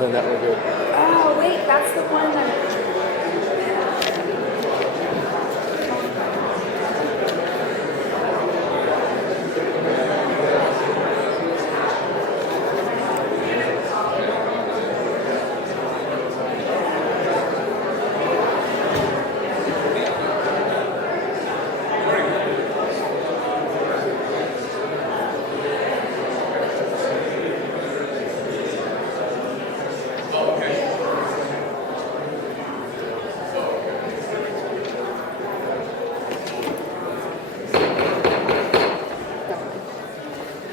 Other than that, we're good. Oh, wait, that's the one that...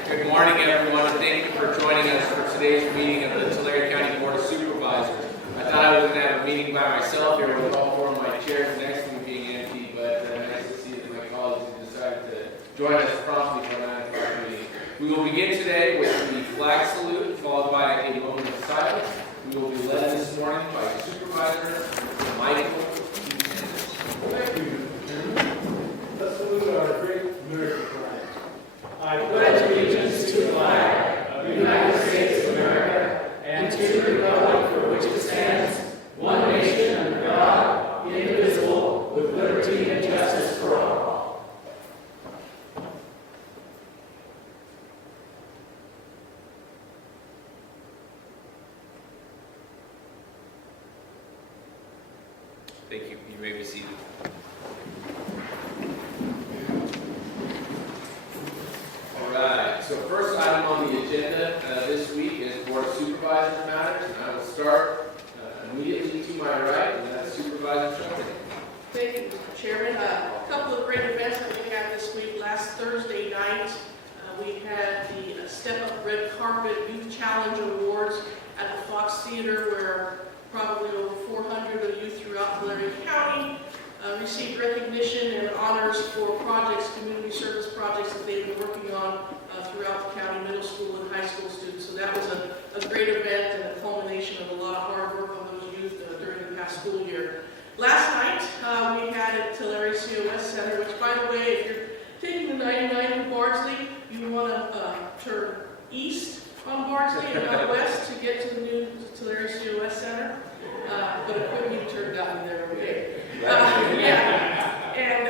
Good morning, everyone, and thank you for joining us for today's meeting of the Tulare County Board of Supervisors. I thought I was going to have a meeting by myself here with all four of my chairs next to me being empty, but nice to see that my colleagues have decided to join us promptly for 9 o'clock meeting. We will begin today with the flag salute, followed by a moment of silence. We will be led this morning by Supervisor Michael. Thank you. Let's salute our great American flag. I pledge allegiance to the flag of the United States of America and to the republic for which it stands, one nation under God, indivisible, with liberty and justice for all. Thank you. You may be seated. All right. So first item on the agenda this week is Board of Supervisors matters, and I will start immediately to my right, and that's Supervisor Shelton. Thank you, Mr. Chairman. A couple of great events that we had this week. Last Thursday night, we had the Step Up Red Carpet Youth Challenge Awards at the Fox Theater, where probably over 400 of youth throughout Tulare County received recognition and honors for projects, community service projects that they've been working on throughout the county, middle school and high school students. So that was a great event and a culmination of a lot of hard work on those youth during the past school year. Last night, we had at Tulare COS Center, which, by the way, if you're taking the 99 from Bardsley, you want to turn east on Bardsley and not west to get to the new Tulare COS Center. But a quick U-turn got me there, okay? Yeah. And,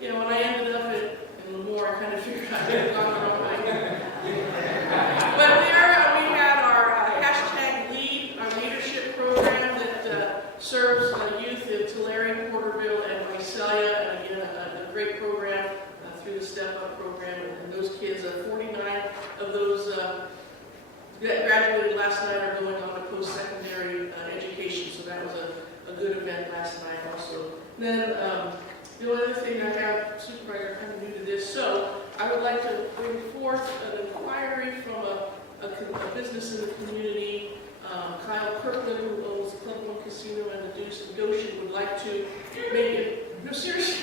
you know, when I ended up in Lemoore, I kind of figured I had gone the wrong way. But there we had our hashtag LEAD, our leadership program that serves youth in Tulare, Porterville, and Visalia. And again, a great program through the Step Up program. And those kids, 49 of those that graduated last night are going on to post-secondary education. So that was a good event last night also. And then the only other thing I have, Supervisor, kind of new to this. So I would like to bring forth an inquiry from a business in the community. Kyle Kirkland, who owns the Club One Casino and the Deuce in Goshen, would like to make serious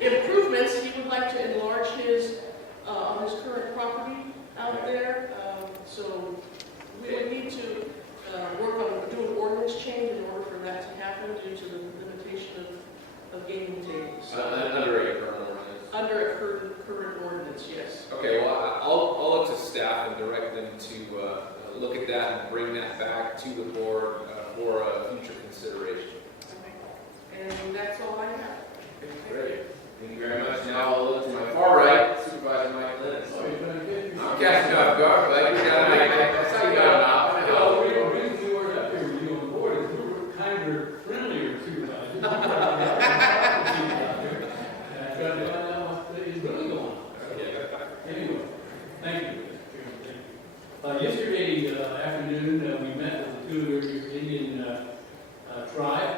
improvements. He would like to enlarge his on his current property out there. So we would need to work on doing an ordinance change in order for that to happen due to the limitation of gaming tables. Under a current ordinance. Under a current ordinance, yes. Okay, well, I'll look to staff and direct them to look at that and bring that back to the board for future consideration. Okay. And that's all I have. Okay, great. Thank you very much. Now I'll look to my far right, Supervisor Mike Lennon. I'm catching you off guard, but that's how you got off. Well, the reason we weren't up here with you on the board is we were kinder, friendlier supervisors. And I tried to find out what is really going on. Anyway, thank you. Yesterday afternoon, we met with the two Indian tribe.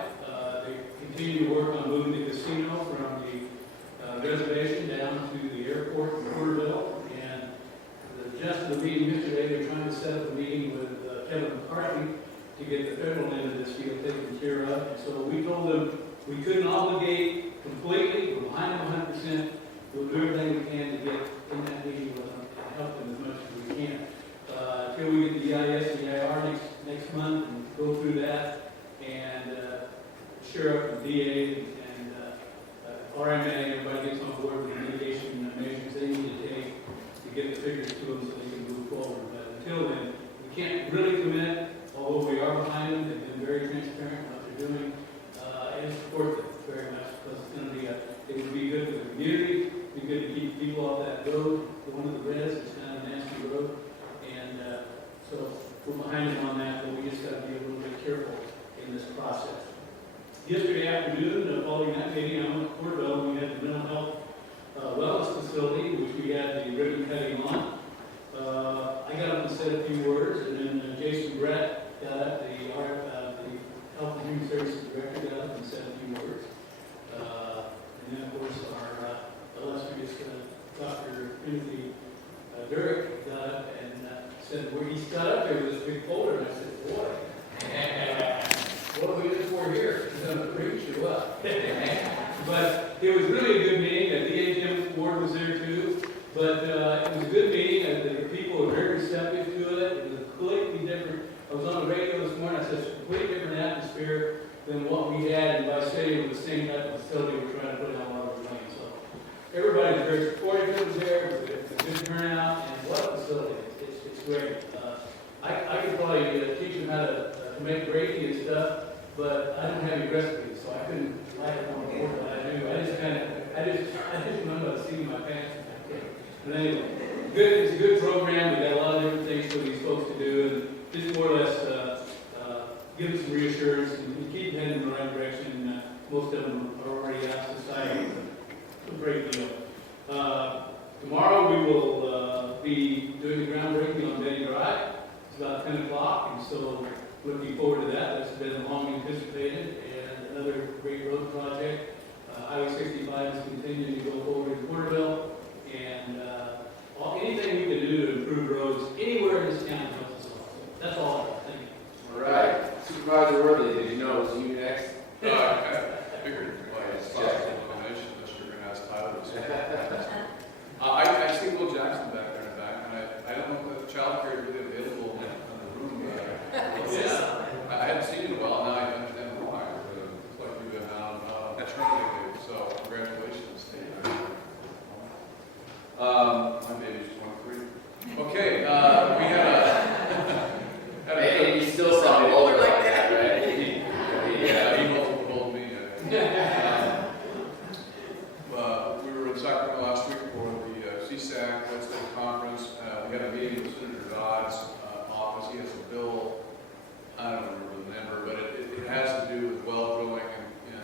They continue to work on moving the casino from the reservation down to the airport in Porterville. And the gist of the meeting yesterday, they're trying to set up a meeting with Kevin McCarthy to get the federal end of this deal taken care of. And so we told them we couldn't obligate completely, we're behind them 100%. We'll do everything we can to get in that meeting with them and help them as much as we can. Until we get the EIS and EIR next month and go through that, and the sheriff and DA and RMA, everybody gets on board with the mitigation measures they need to take to get the figures to them so they can move forward. But until then, we can't really commit, although we're behind them on that, but we just got to be a little bit careful in this process. Yesterday afternoon, following that meeting, I went to Porterville. We had the mental health wellness facility, which we had the ribbon cutting on. I got up and said a few words, and then Jason Brett got up, the Health and Human Services Director got up and said a few words. And then, of course, our illustrious Dr. Timothy Durek got up and said, where he got up there was this big folder, and I said, boy, what are we doing for here? Is that a preach or what? But it was really a good meeting. The DHM board was there too. But it was a good meeting. The people were very receptive to it. It was a completely different. I was on the radio this morning. I said it's a completely different atmosphere than what we had. And by saying it was the same type of facility, we're trying to put out a lot of money. So everybody was very supportive. It was there. It was a good turnout. And what a facility. It's great. I could probably teach them how to make gravy and stuff. But I don't have any recipes, so I couldn't light it on the board. But I do. I just remember seeing my pants. But anyway, it's a good program. We got a lot of different things for these folks to do, and just more or less give them some reassurance and keep heading in the right direction. Most of them are already out of society. It's a great deal. Tomorrow we will be doing the groundbreaking on Betty Drive. It's about 10 o'clock, and so looking forward to that. That's been long anticipated, and another great road project. Highway 65 is continuing to go forward in Porterville, and anything we can do to improve roads anywhere in this county helps us all. So that's all. Thank you. All right. Supervisor Worthy, did you know it was you next? I figured by his nomination, unless you're going to ask Tyler. I see Will Jackson back there in the back, and I don't know if the child care is really available in the room. Yeah. I hadn't seen it in a while. Now I understand why. It looks like you've been on maternity leave, so congratulations. My baby's 23. Okay, we had a Hey, you still sound older like that, right? yeah, he told me. We were in Sacramento last week for the CSAC Wednesday conference. We had a meeting with Senator Dodd's office. He has a bill, I don't remember the number, but it has to do with well drilling in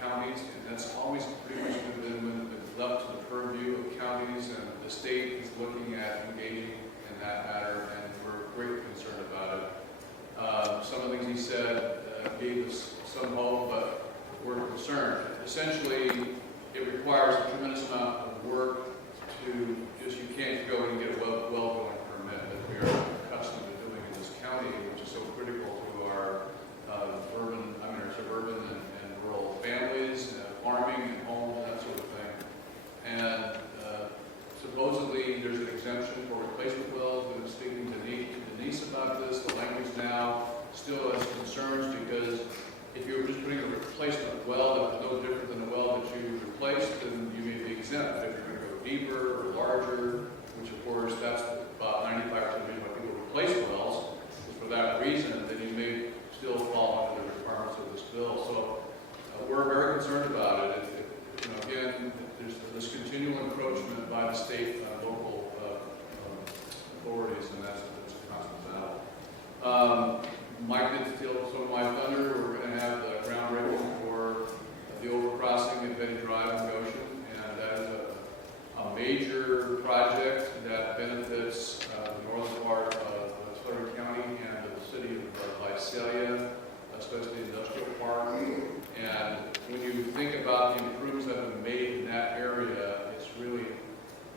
counties, and that's always pretty much been left to the purview of counties, and the state is looking at engaging in that matter, and we're greatly concerned about it. Some of the things he said gave us some hope, but we're concerned. Essentially, it requires a tremendous amount of work to just, you can't go and get a well drilling permit that we are accustomed to doing in this county, which is so critical to our suburban and rural families, farming and homes, that sort of thing. And supposedly there's an exemption for replacement wells. I've been speaking to Denise about this. The language now still has concerns because if you were just putting a replacement well that was no different than the well that you replaced, then you may be exempt. If you're going to go deeper or larger, which of course that's about 95% of why people replace wells, for that reason, then you may still fall under the requirements of this bill. So we're very concerned about it. Again, there's this continual encroachment by the state and local authorities, and that's a constant battle. Mike did steal some of my thunder. We're going to have the groundbreaking for the overcrossing at Betty Drive in Goshen, and that is a major project that benefits the northern part of Tulare County and the city of Visalia, especially the industrial park. And when you think about the improvements that have been made in that area, it's really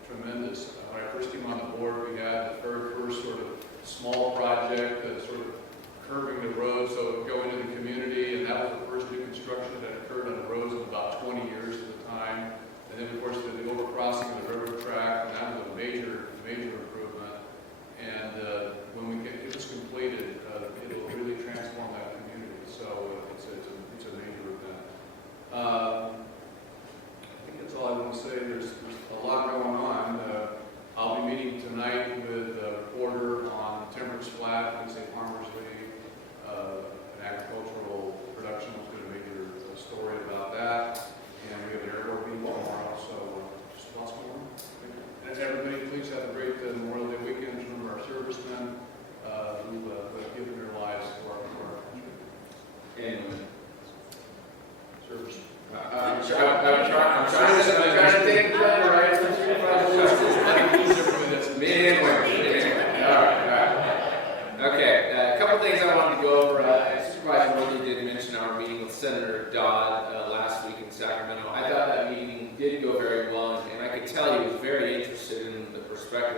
tremendous. When I first came on the board, we had the very first sort of small project that sort of curving the road so it would go into the community, and that was the first new construction that occurred on the roads in about 20 years at the time. And then, of course, the overcrossing of the railroad track, and that was a major improvement. And when we get this completed, it'll really transform that community. So it's a major event. I think that's all I want to say. There's a lot going on. I'll be meeting tonight with a reporter on Timber's Flat, we say Farmers League, an agricultural production. Was going to make a story about that. And we have an airport meeting tomorrow, so just lots going on. And everybody, please have a great Memorial Day weekend. Remember our servicemen.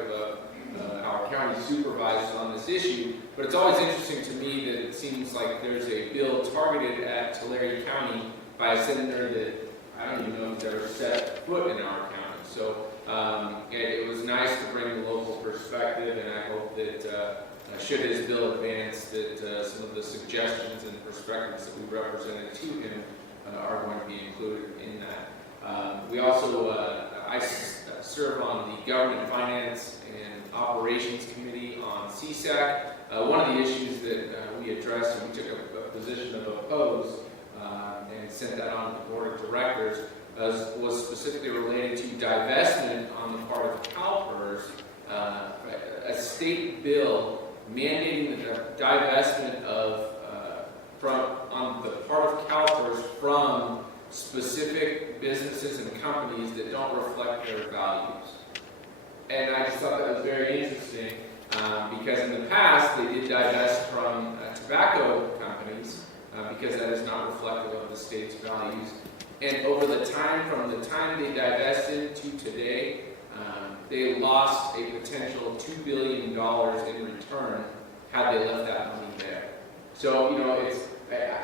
perspective of our county supervisors on this issue, but it's always interesting to me that it seems like there's a bill targeted at Tulare County by a senator that I don't even know if they've ever set foot in our county. So it was nice to bring the local perspective, and I hope that should his bill advance, that some of the suggestions and perspectives that we represented to him are going to be included in that. We also, I serve on the Government Finance and Operations Committee on CSAC. One of the issues that we addressed, and we took a position of oppose and sent that on to the Board of Directors, was specifically related to divestment on the part of CalPERS, a state bill mandating the divestment of on the part of CalPERS from specific businesses and companies that don't reflect their values. And I just thought that was very interesting because in the past they did divest from tobacco companies because that is not reflective of the state's values. And over the time, from the time they divested to today, they lost a potential $2 billion in return had they left that money there. So, you know,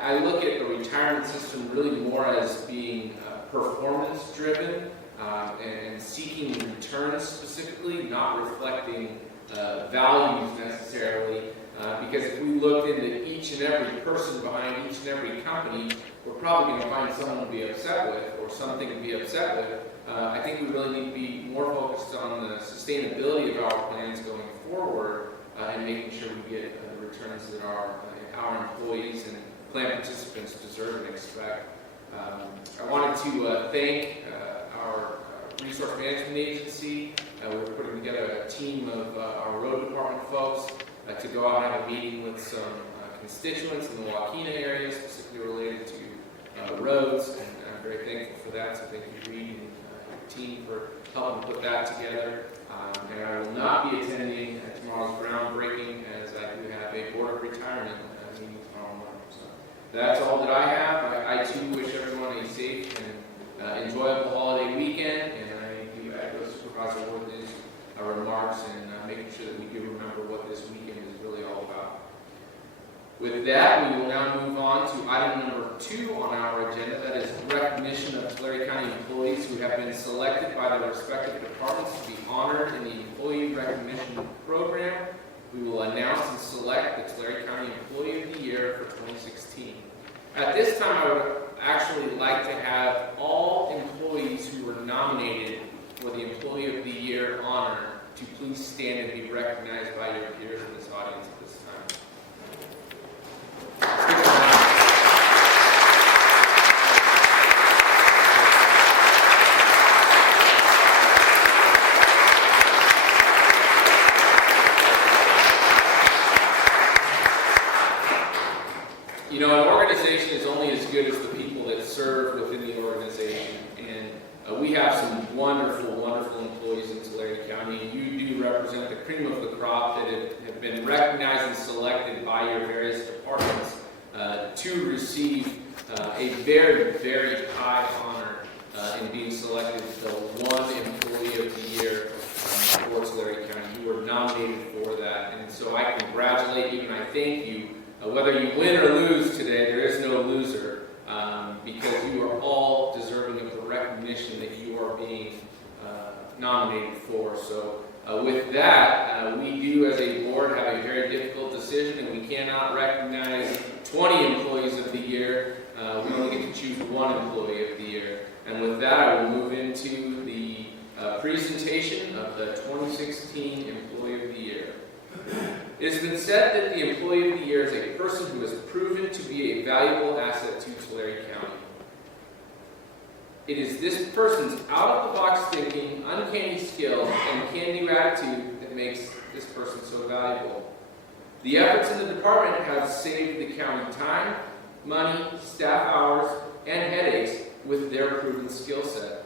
I look at the retirement system really more as being performance driven and seeking returns specifically, not reflecting values necessarily. Because if we looked into each and every person behind each and every company, we're probably going to find someone to be upset with or something to be upset with. I think we really need to be more focused on the sustainability of our plans going forward and making sure we get the returns that our employees and plan participants deserve and expect. I wanted to thank our Resource Management Agency. We're putting together a team of our road department folks to go out and have a meeting with some constituents in the Waukeena area, specifically related to roads, and I'm very thankful for that. So thank you, Reed, and your team for helping put that together. And I will not be attending tomorrow's groundbreaking, as I do have a board of retirement meeting tomorrow morning. So that's all that I have. I too wish everyone a safe and enjoyable holiday weekend, and I do echo Supervisor Worthy's remarks and making sure that we do remember what this weekend is really all about. With that, we will now move on to item number 2 on our agenda. That is recognition of Tulare County employees who have been selected by their respective departments to be honored in the Employee Recognition Program. We will announce and select the Tulare County Employee of the Year for 2016. At this time, I would actually like to have all employees who were nominated for the Employee of the Year honor to please stand and be recognized by your peers in this audience at this time. You know, an organization is only as good as the people that serve within the organization, and we have some wonderful, wonderful employees in Tulare County, and you do represent the cream of the crop that have been recognized and selected by your various departments to receive a very, very high honor in being selected the one Employee of the Year for Tulare County. You were nominated for that, and so I congratulate you and I thank you. Whether you win or lose today, there is no loser because you are all deserving of the recognition that you are being nominated for. So with that, we do as a board have a very difficult decision, and we cannot recognize 20 Employees of the Year. We only get to choose one Employee of the Year. And with that, I will move into the presentation of the 2016 Employee of the Year. It has been said that the Employee of the Year is a person who has proven to be a valuable asset to Tulare County. It is this person's out-of-the-box thinking, uncanny skills, and can-do attitude that makes this person so valuable. The efforts in the department have saved the county time, money, staff hours, and headaches with their proven skill set.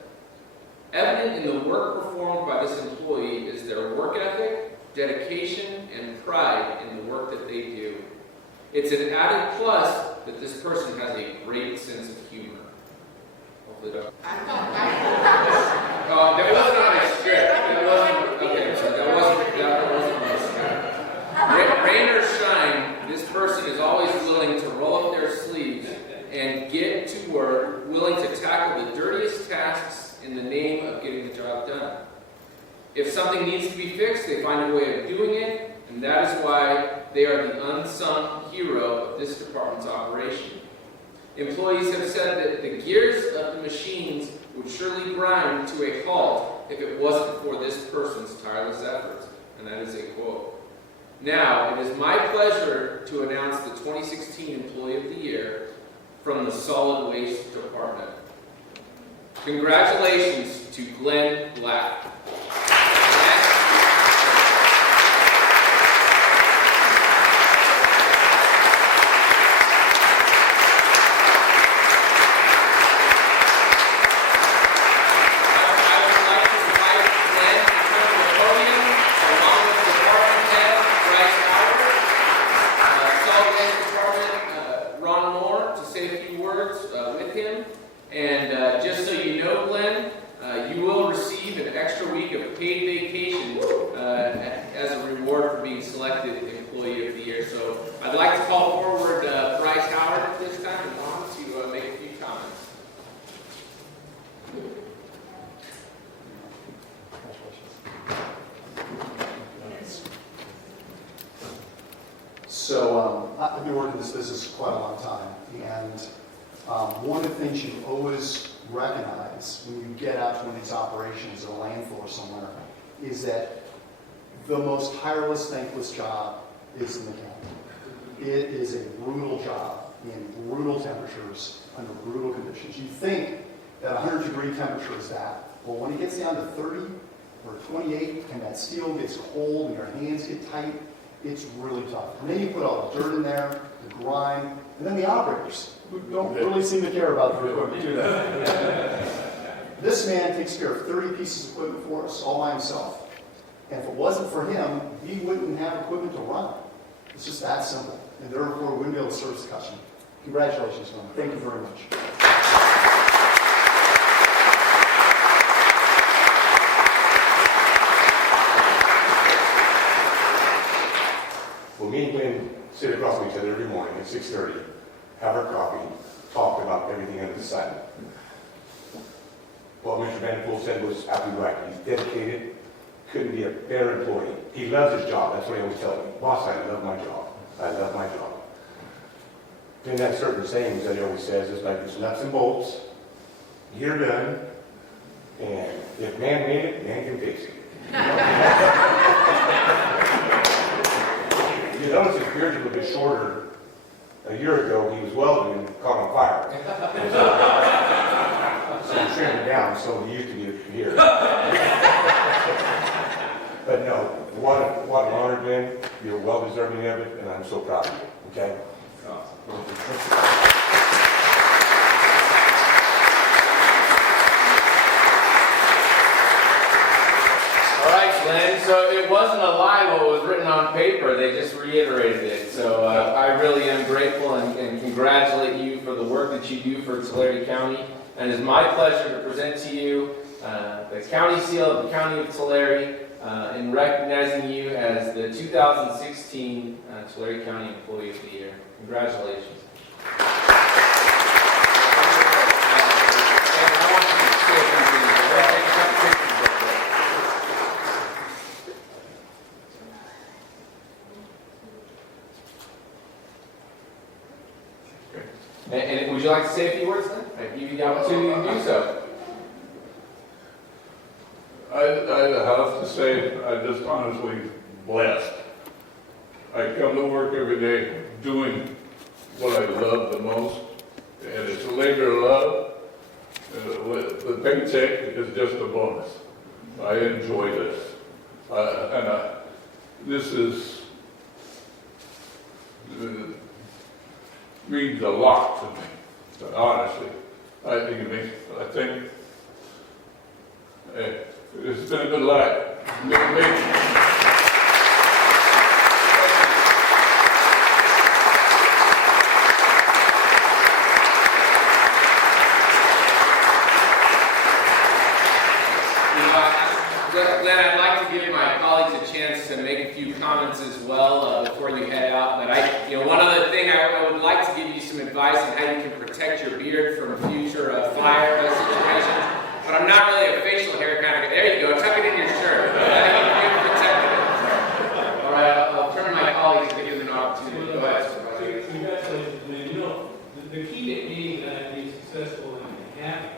Evident in the work performed by this employee is their work ethic, dedication, and pride in the work that they do. It's an added plus that this person has a great sense of humor. Hopefully that was not a script. That wasn't, okay, I'm sorry, that wasn't If something needs to be fixed, they find a way of doing it, and that is why they are the unsung hero of this department's operation. Employees have said that the gears of the machines would surely grind to a halt if it wasn't for this person's tireless efforts, and that is a quote. Now, it is my pleasure to announce the 2016 Employee of the Year from the Solid Waste Department. Congratulations to Glenn Black. So I've been working in this business quite a long time, and one of the things you always recognize when you get out to one of these operations at a landfill or somewhere is that the most tireless, thankless job is the mechanic. It is a brutal job in brutal temperatures, under brutal conditions. You think that 100-degree temperature is that, well, when it gets down to 30 or 28 and that steel gets cold and your hands get tight, it's really tough. And then you put all the dirt in there, the grime, and then the operators, who don't really seem to care about the equipment, do they? This man takes care of 30 pieces of equipment for us, all by himself. And if it wasn't for him, we wouldn't have equipment to run. It's just that simple. And therefore, we wouldn't be able to service the customer. Congratulations, man. Thank you very much. Well, me and Glenn sit across from each other every morning at 6:30, have our coffee, talk about everything under the sun. What Mr. Van Poel said was absolutely right. He's dedicated, couldn't be a better employee. He loves his job. That's what he always tells me. Boss, I love my job. I love my job. Then that certain sayings that he always says is like it's nuts and bolts. You're done. And if man made it, man can fix it. You notice his beard's a little bit shorter. A year ago, he was welding and caught on fire. So he trimmed it down so he used to be here. But no, what an honor, Glenn. You're well deserving of it, and I'm so proud of you. Okay? All right, Glenn. So it wasn't a lie what was written on paper. They just reiterated it. So I really am grateful and congratulate you for the work that you do for Tulare County. And it's my pleasure to present to you the county seal of the County of Tulare in recognizing you as the 2016 Tulare County Employee of the Year. Congratulations. And would you like to say a few words then? I give you the opportunity to do so. I have to say, I'm just honestly blessed. I come to work every day doing what I love the most, and it's a labor of love. The paycheck is just a bonus. I enjoy this. This is means a lot to me, honestly. I think it's been a good life. Glenn, I'd like to give my colleagues a chance to make a few comments as well before you head out. But one other thing, I would like to give you some advice on how you can protect your beard from future fire situations. But I'm not really a facial hair kind of guy. There you go, tuck it in your shirt. opportunity. Go ahead, Supervisor. Congratulations, man. You know, the key to any guy being successful and happy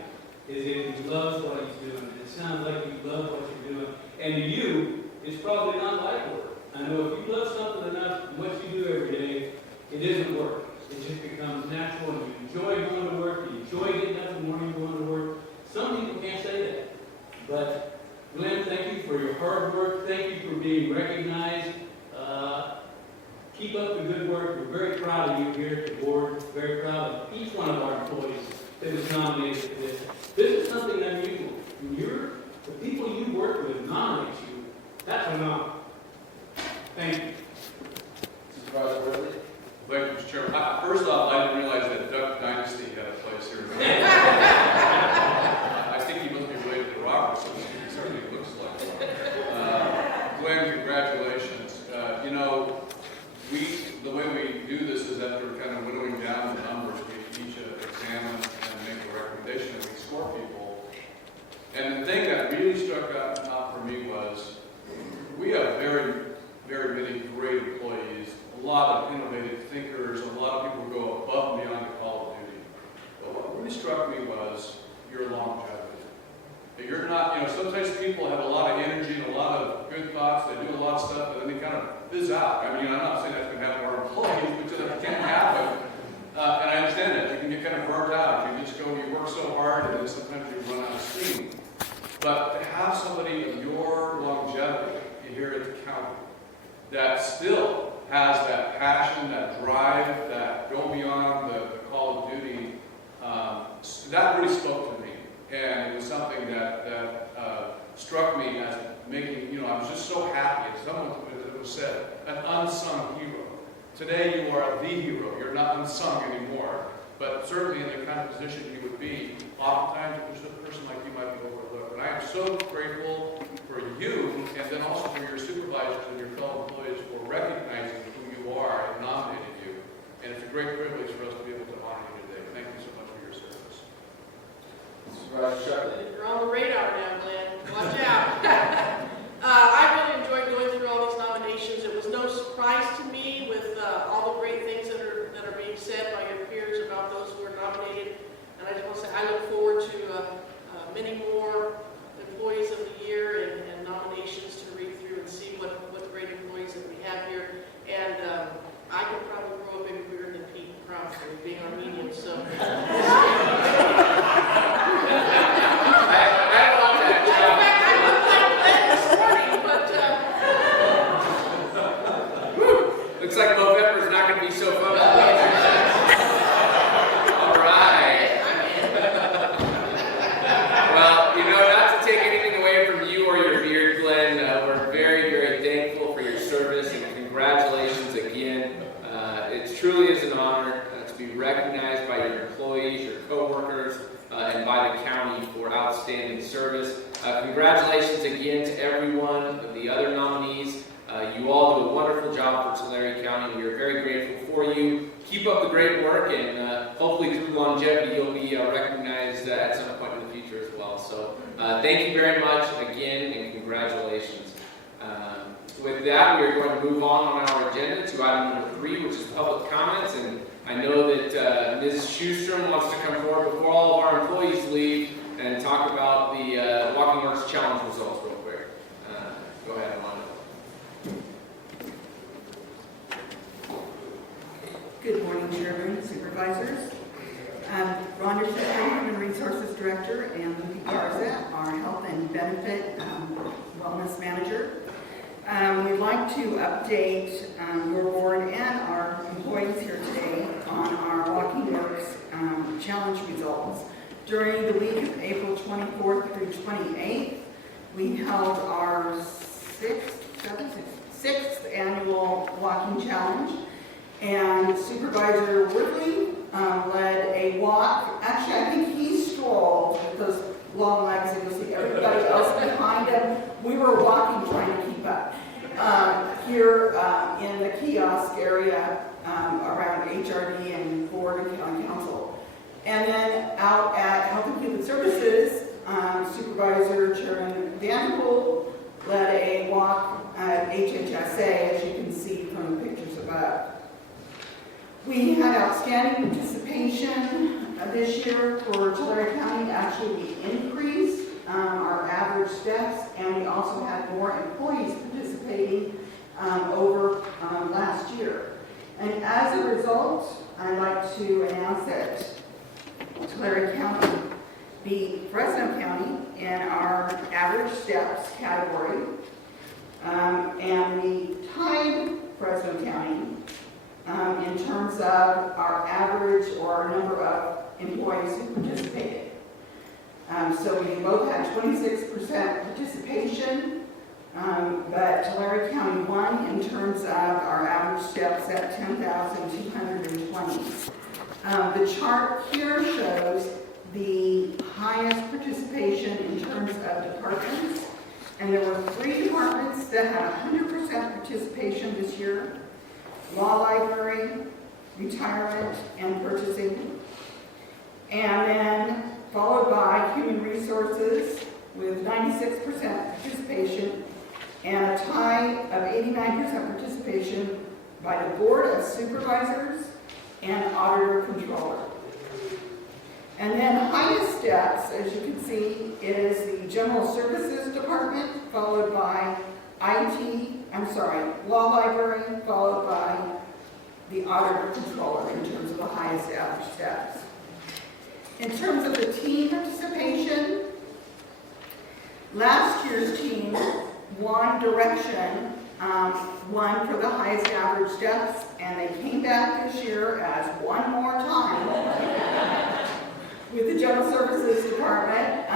is if he loves what he's doing. It sounds like you love what you're doing. And to you, it's probably not like work. I know if you love something enough, what you do every day, it isn't work. It just becomes natural, and you enjoy going to work, you enjoy getting up in the morning going to work. Some people can't say that. But Glenn, thank you for your hard work. Thank you for being recognized. Keep up the good work. We're very proud of you here at the board. Very proud of each one of our employees that was nominated for this. This is something unusual. When the people you work with nominate you, that's phenomenal. Thank you. Supervisor Worthy? Thank you, Mr. Chairman. First off, I didn't realize that Duck Dynasty had a place here. I think he must be related to Robert, so he certainly looks like one. Glenn, congratulations. You know, the way we do this is after kind of whittling down the numbers, we each examine and make a recommendation, and we score people. And the thing that really struck out for me was we have very, very many great employees, a lot of innovative thinkers, a lot of people who go above and beyond the call of duty. But what really struck me was your longevity. That you're not, sometimes people have a lot of energy and a lot of good thoughts, they do a lot of stuff, but then they kind of fizz out. I mean, I'm not saying that's going to happen to our employees, but that can happen. And I understand that. You can get kind of burnt out. You just you work so hard, and then sometimes you run out of steam. But to have somebody of your longevity here at the county that still has that passion, that drive, that go beyond the call of duty, that really spoke to me. And it was something that struck me as making, I was just so happy. As someone that was said, an unsung hero. Today you are the hero. You're not unsung anymore. But certainly in the kind of position you would be, oftentimes a person like you might be overlooked. And I am so grateful for you, and then also for your supervisors and your fellow employees for recognizing who you are and nominating you. And it's a great privilege for us to be able to honor you today. Thank you so much for your service. Supervisor Sharpley? You're on the radar now, Glenn. Watch out. I really enjoyed going through all these nominations. It was no surprise to me with all the great things that are being said by your peers about those who are nominated. And I just want to say I look forward to many more employees of the year and nominations to read through and see what great employees that we have here. And I could probably grow a bigger beard than Pete Crosby, being Armenian. So. Looks like November's not going to be so fun. All right. Well, not to take anything away from you or your beard, Glenn, we're very, very thankful for your service, and congratulations again. It truly is an honor to be recognized by your employees, your coworkers, and by the county for outstanding service. Congratulations again to everyone of the other nominees. You all do a wonderful job for Tulare County. We are very grateful for you. Keep up the great work, and hopefully through longevity you'll be recognized at some point in the future as well. So thank you very much again, and congratulations. With that, we are going to move on our agenda to item number 3, which is public comments. And I know that Ms. Schustrom wants to come forward before all of our employees leave and talk about the Walking Works Challenge results real quick. Go ahead, Amanda. Good morning, Chairman, Supervisors. Rhonda Schustrom, Human Resources Director, and Lucy Garza, our Health and Benefit Wellness Manager. We'd like to update your board and our employees here today on our Walking Works Challenge results. During the week of April 24th through 28th, we held our sixth annual Walking Challenge. And Supervisor Woodley led a walk. Actually, I think he strolled with those long legs, and you'll see everybody else behind him. We were walking, trying to keep up. Here in the kiosk area around HRD and Board and County Council. And then out at Health and Human Services, Supervisor Chairman Vanderpool led a walk at HHSA, as you can see from the pictures above. We had outstanding participation this year for Tulare County. Actually, we increased our average steps, and we also had more employees participating over last year. And as a result, I'd like to announce that Tulare County beat Fresno County in our average steps category, and we tied Fresno County in terms of our average or our number of employees who participated. So we both had 26% participation, but Tulare County won in terms of our average steps at 10,220. The chart here shows the highest participation in terms of departments, and there were 3 departments that had 100% participation this year: law library, retirement, and purchasing. And then followed by human resources with 96% participation, and a tie of 89% participation by the Board of Supervisors and Auditor Controller. And then highest steps, as you can see, is the General Services Department, followed by Law Library, followed by the Auditor Controller in terms of the highest average steps. In terms of the team participation, last year's team, One Direction, won for the highest average steps, and they came back this year as one more time with the General Services Department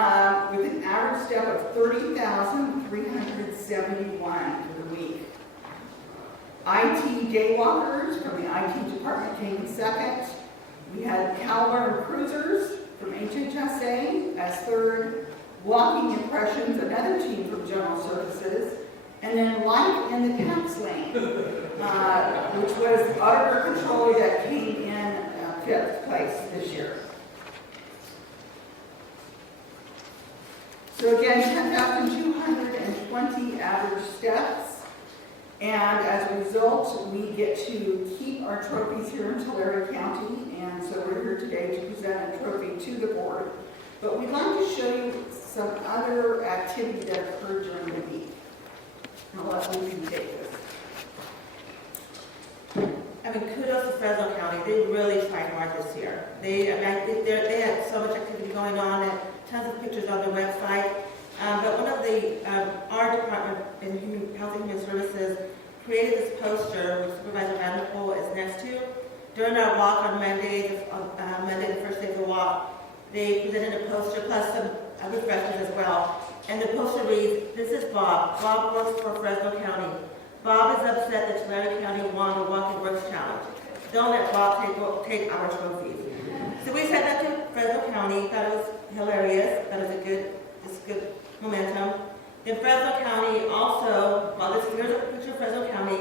with an average step of 30,371 for the week. IT Daywalkers from the IT department came in second. We had Calvert Cruisers from HHSA as third. Walking Impressions, another team from General Services. And then Life in the Tax Lane, which was Auditor Controller that came in 5th place this year. So again, 10,220 average steps. And as a result, we get to keep our trophies here in Tulare County. And so we're here today to present a trophy to the board. But we'd like to show you some other activity that occurred during the week. I'll let Lucy take this. I mean, kudos to Fresno County. They really tried hard this year. They had so much activity going on and tons of pictures on their website. But one of the, our department in Health and Human Services created this poster, which Supervisor Vanderpool is next to. During our walk on Monday, the first day of the walk, they presented a poster plus some refreshments as well. And the poster reads, "This is Bob. Bob works for Fresno County. Bob is upset that Tulare County won the Walk and Works Challenge. Don't let Bob take our trophies." So we sent that to Fresno County. Thought it was hilarious. Thought it was good momentum. Then Fresno County also, here's a picture of Fresno County.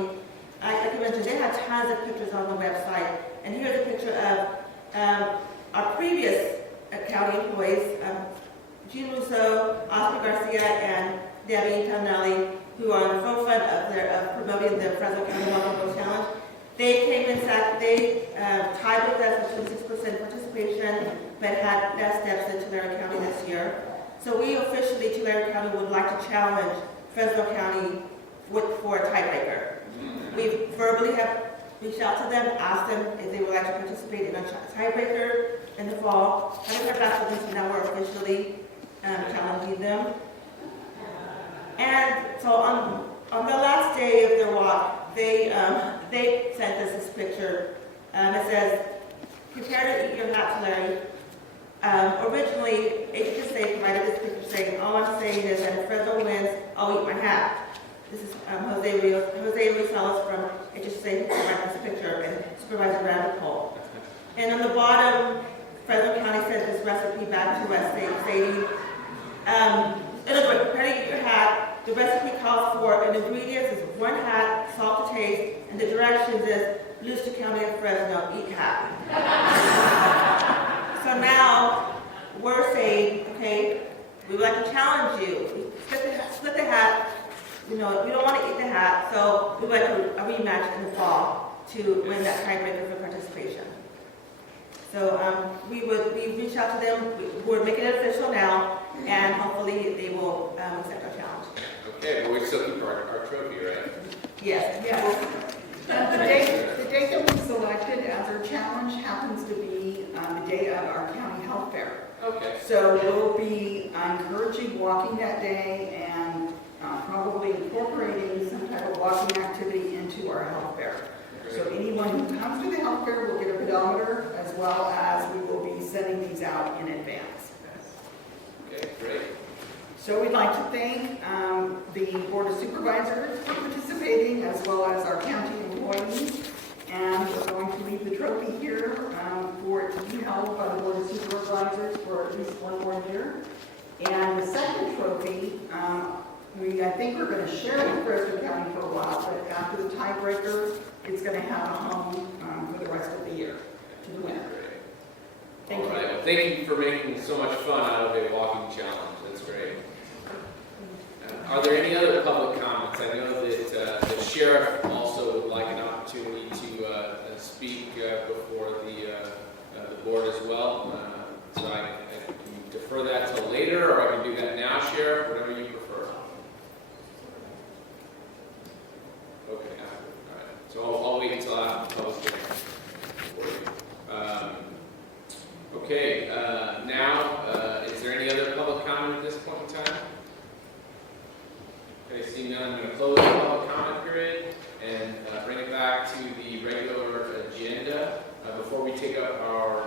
Like I mentioned, they had tons of pictures on the website. And here's a picture of our previous county employees, Gene Russo, Oscar Garcia, and Debbie Tonelli, who are on the forefront of promoting the Fresno County Walk and Works Challenge. They came in tied with us with 26% participation, but had best steps in Tulare County this year. So we officially, Tulare County, would like to challenge Fresno County for a tiebreaker. We verbally have reached out to them, asked them if they would like to participate in a tiebreaker in the fall. Haven't heard back from them, so now we're officially challenging them. And so on the last day of their walk, they sent us this picture. It says, "Prepare to eat your hat, Tulare." Originally, HHSA provided this picture saying, "All I'm saying is that if Fresno wins, I'll eat my hat." This is Jose Rosales from HHSA who provided this picture, and Supervisor Vanderpool. And on the bottom, Fresno County sent this recipe back to us stating, it'll be prepare to eat your hat. The recipe calls for an ingredients is 1 hat, salt to taste, and the directions is Lucia County of Fresno, eat hat. So now we're saying, okay, we would like to challenge you. Split the hat. You know, we don't want to eat the hat, so we would like a rematch in the fall to win that tiebreaker for participation. So we reach out to them, we're making it official now, and hopefully they will accept our challenge. Okay, but we still keep our trophy, right? Yes. Yes. The date that we selected as our challenge happens to be the day of our county health fair. Okay. So we'll be encouraging walking that day and probably incorporating some type of walking activity into our health fair. So anyone who comes to the health fair will get a pedometer, as well as we will be sending these out in advance. Okay, great. So we'd like to thank the Board of Supervisors for participating, as well as our county employees. And we're going to leave the trophy here for it to be held by the Board of Supervisors for at least one more year. And the second trophy, I think we're going to share it with Fresno County for a while, but after the tiebreaker, it's going to have a home for the rest of the year to the winner. Thank you. All right, well, thank you for making so much fun out of a walking challenge. That's great. Are there any other public comments? I know that the sheriff also would like an opportunity to speak before the board as well. So I can defer that till later, or I can do that now, Sheriff, whatever you prefer. Okay, all right. So I'll wait until after the public hearing for you. Okay, now, is there any other public comment at this point in time? Okay, seeing none, I'm going to close the public comment period and bring it back to the regular agenda. Before we take up our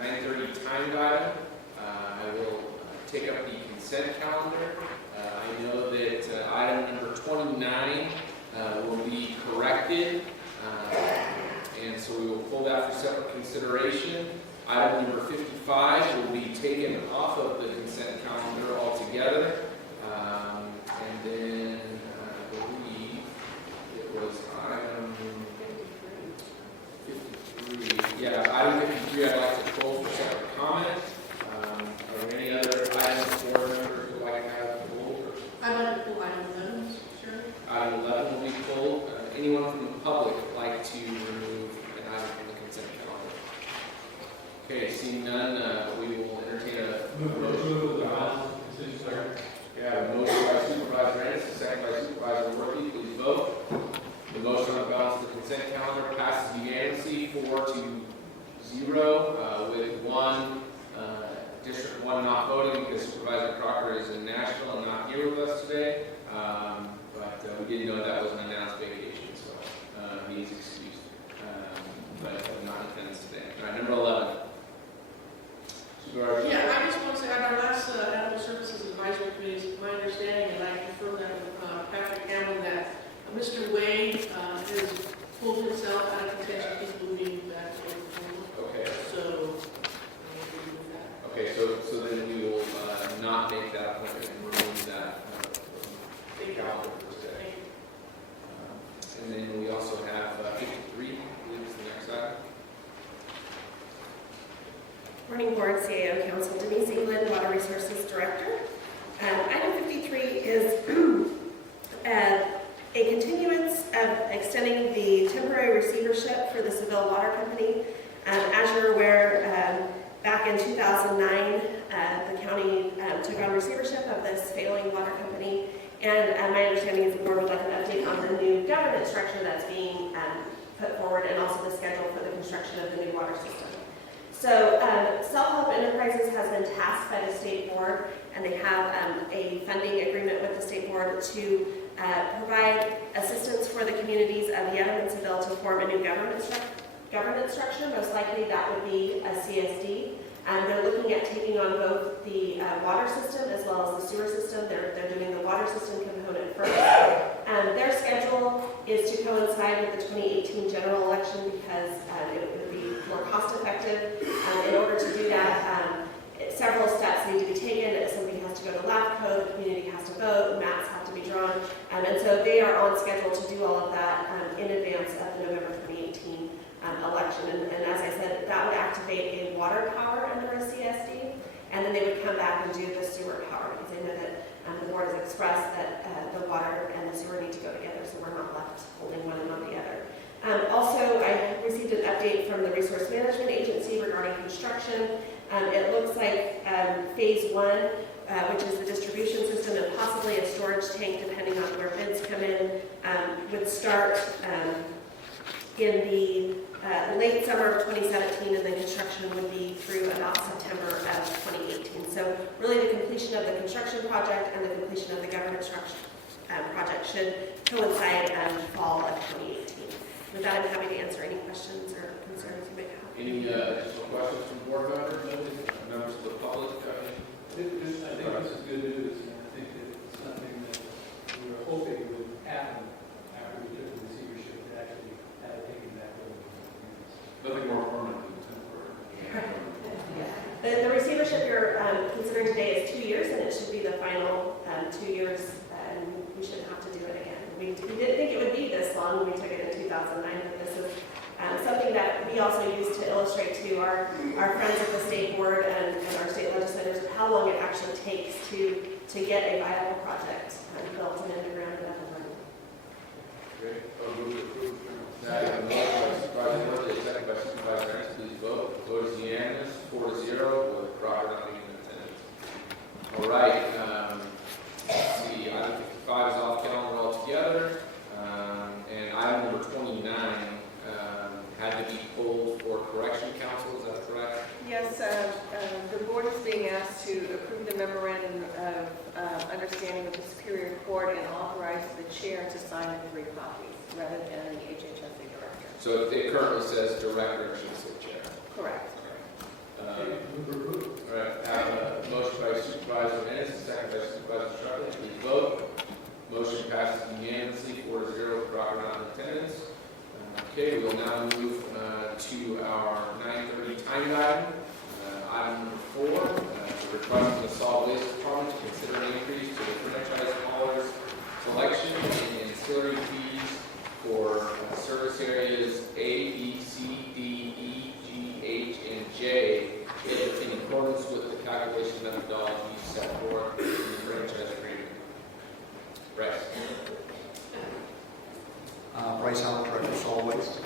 9:30 timed item, I will take up the consent calendar. I know that item number 29 will be corrected, and so we will pull that for separate consideration. Item number 55 will be taken off of the consent calendar altogether. And then I believe it was item 53. Yeah, item 53 I'd like to pull for separate comment. Are there any other items board members would like to have pulled? I'd like to pull item 11, sure. Item 11 will be pulled. Anyone from the public would like to remove an item from the consent calendar? Okay, seeing none, we will entertain a motion. Yeah, a motion by Supervisor Ennis, a second by Supervisor Worthy. Please vote. The motion on the balance of the consent calendar passes unanimously 4-0, with District 1 not voting because Supervisor Crocker is in Nashville and not here with us today. But we didn't know that was an announced vacation, so he is excused. But not in attendance today. All right, number 11. Yeah, I just want to say, at our last Animal Services Advisory Committee, it's my understanding, and I confirmed that with Patrick Hammond, that Mr. Wade has pulled himself out of contention. He's moving back to Oklahoma. Okay. So, Okay, so then we will not make that appointment and remove that calendar for today. And then we also have 53, I believe is the next item. Morning Board, CAO Council, Denise England, Water Resources Director. Item 53 is a continuance of extending the temporary receivership for the Seville Water Company. As you're aware, back in 2009, the county took on receivership of this failing water company, and my understanding is the board would like an update on the new governance structure that's being put forward, and also the schedule for the construction of the new water system. So Self-Help Enterprises has been tasked by the state board, and they have a funding agreement with the state board to provide assistance for the communities of Yemen and Seville to form a new governance structure. Most likely that would be a CSD. They're looking at taking on both the water system as well as the sewer system. They're doing the water system component first. Their schedule is to coincide with the 2018 general election because it would be more cost effective. In order to do that, several steps need to be taken. Somebody has to go to LAFCO, the community has to vote, maps have to be drawn. And so they are on schedule to do all of that in advance of the November 2018 election. And as I said, that would activate a water power under a CSD, and then they would come back and do the sewer power, because I know that the board has expressed that the water and the sewer need to go together, so we're not left holding one and not the other. Also, I It looks like phase one, which is the distribution system and possibly a storage tank, depending on where bids come in, would start in the late summer of 2017, and then construction would be through about September of 2018. So really the completion of the construction project and the completion of the government structure project should coincide in fall of 2018. With that, I'm happy to answer any questions or concerns you may have. Any additional questions from board members, members of the public? I think this is good news, and I think that it's something that we were hoping would happen after we took the receivership to actually have it taken back over. Nothing more permanent than temporary. The receivership you're considering today is 2 years, and it should be the final 2 years, and we shouldn't have to do it again. We didn't think it would be this long when we took it in 2009, but this is something that we also use to illustrate to our friends at the state board and our state legislators of how long it actually takes to get a viable project built and underground and up and running. Great. Move to approve. Now, I have a motion by Supervisor Woodley, second by Supervisor Ennis. Please vote. Vote is unanimous, 4-0, with Crawford not being in attendance. All right. Let's see. Item 55 is off calendar altogether, and item number 29 had to be pulled for correction council. Is that correct? Yes, the board is being asked to approve the memorandum of understanding with the Superior Court and authorize the chair to sign the 3 copies rather than the HHSA director. So it currently says director, it should say chair. Correct. All right, I have a motion by Supervisor Ennis, a second by Supervisor Sharpley. Please vote. Motion passes unanimously, 4-0, Crawford not in attendance. Okay, we will now move to our 9:30 time item. Item number 4, the request from the Solid Waste Department to consider an increase to the franchise haulers collection and ancillary fees for service areas A, B, C, D, E, G, H, and J in accordance with the calculation methodology set forth in the franchise agreement. Bryce. Bryce Howard, Director of Solid Waste.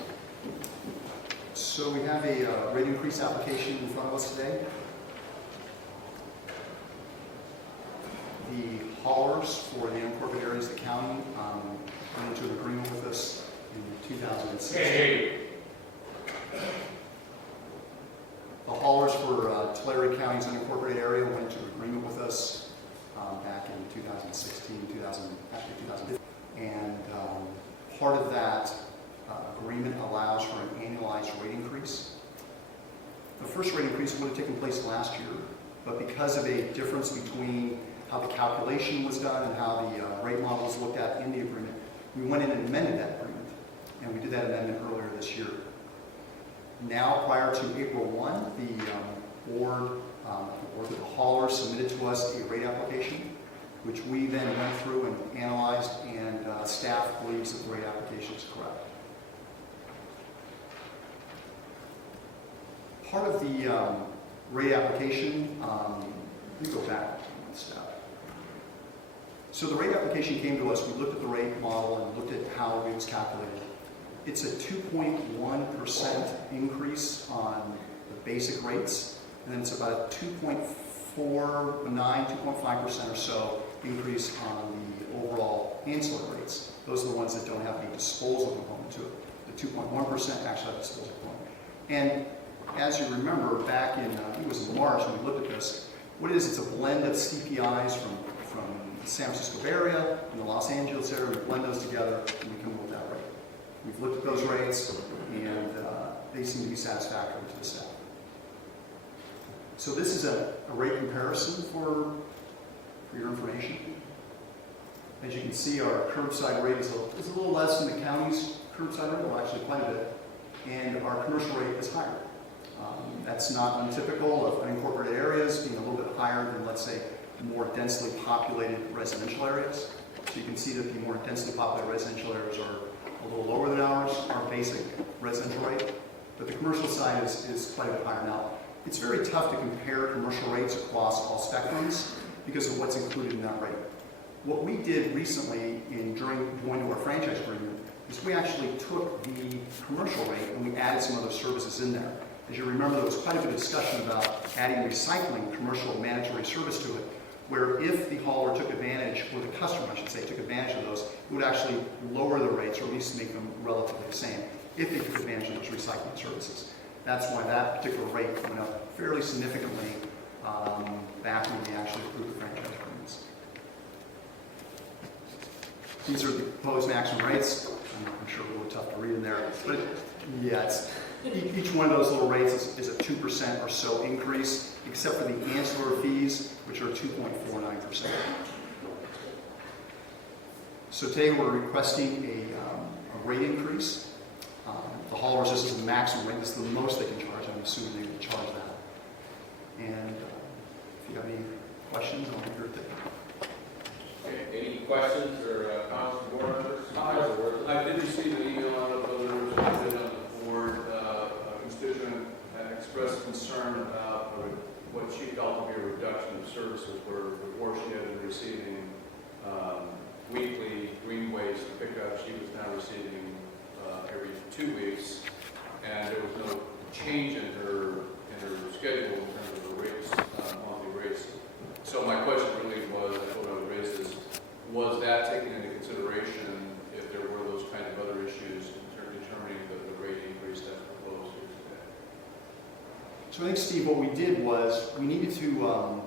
So we have a rate increase application in front of us today. The haulers for the unincorporated areas of the county went into an agreement with us in 2016. The haulers for Tulare County's unincorporated area went into an agreement with us back in 2016, 2015. And part of that agreement allows for an annualized rate increase. The first rate increase would have taken place last year, but because of a difference between how the calculation was done and how the rate model was looked at in the agreement, we went in and amended that agreement, and we did that amendment earlier this year. Now, prior to April 1, the board, the hauler submitted to us a rate application, which we then went through and analyzed, and staff believes that the rate application is correct. Part of the rate application, let me go back one step. So the rate application came to us, we looked at the rate model and looked at how it was calculated. It's a 2.1% increase on the basic rates, and then it's about a 2.5% or so increase on the overall ancillary rates. Those are the ones that don't have any disposal component to it. The 2.1% actually have a disposal component. And as you remember, back in, I think it was in March when we looked at this, what it is, it's a blend of CPIs from the San Francisco area and the Los Angeles area. We blend those together and we come up with that rate. We've looked at those rates and they seem to be satisfactory to the staff. So this is a rate comparison for your information. As you can see, our curbside rate is a little less than the county's curbside rate, well actually quite a bit, and our commercial rate is higher. That's not untypical of unincorporated areas being a little bit higher than, let's say, more densely populated residential areas. So you can see that the more densely populated residential areas are a little lower than ours, our basic residential rate, but the commercial side is quite a bit higher. Now, it's very tough to compare commercial rates across all spectrums because of what's included in that rate. What we did recently during going to our franchise agreement is we actually took the commercial rate and we added some other services in there. as you remember, there was quite a bit of discussion about adding recycling, commercial mandatory service to it, where if the hauler took advantage, or the customer, I should say, took advantage of those, it would actually lower the rates, or at least make them relatively the same, if they took advantage of those recycling services. That's why that particular rate went up fairly significantly back when we actually approved the franchise agreements. These are the proposed maximum rates. I'm sure a little tough to read in there, but yeah, each one of those little rates is a 2% or so increase, except for the ancillary fees, which are 2.49%. So today we're requesting a rate increase. The haulers, this is the maximum rate, this is the most they can charge. I'm assuming they can charge that. And if you have any questions, I'll be here to take them. Okay, any questions or comments from board members? I did receive an email out of others on the board. A constituent had expressed concern about what she felt to be a reduction of services, where before she had been receiving weekly green waste pickup, she was now receiving every 2 weeks, and there was no change in her schedule in terms of the rates, monthly rates. So my question really was, I thought I would raise this, was that taken into consideration if there were those kind of other issues in terms of determining the rate increase that's proposed here today? So I think, Steve, what we did was we needed to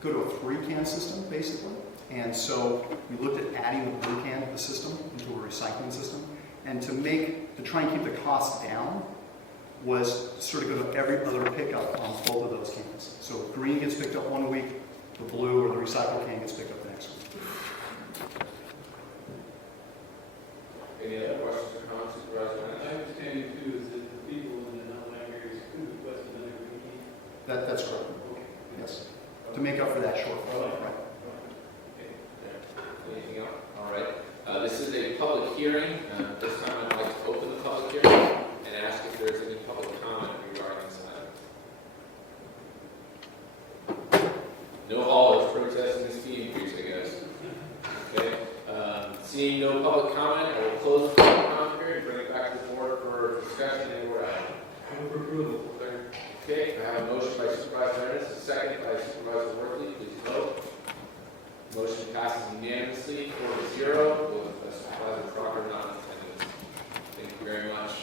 go to a 3-can system, basically. And so we looked at adding the 1 can to the system, into a recycling system. And to try and keep the cost down was sort of go to every other pickup on both of those cans. So green gets picked up 1 week, the blue or the recycled can gets picked up the next week. Any other questions or comments, Supervisor? My understanding too is that the people in the non-ag areas could request another green key. That's correct. Okay. Yes. To make up for that shortfall. Right. Okay. Anything else? All right. This is a public hearing. This time I'd like to open the public hearing and ask if there's any public comment regarding this item. No haulers protesting this fee increase, I guess. Okay. Seeing no public comment, I will close the public comment period and bring it back to the board for discussion and or action. Move for approval. Okay, I have a motion by Supervisor Ennis, a second by Supervisor Worthley. Please vote. Motion passes unanimously 4-0 with Supervisor Crocker not in attendance. Thank you very much.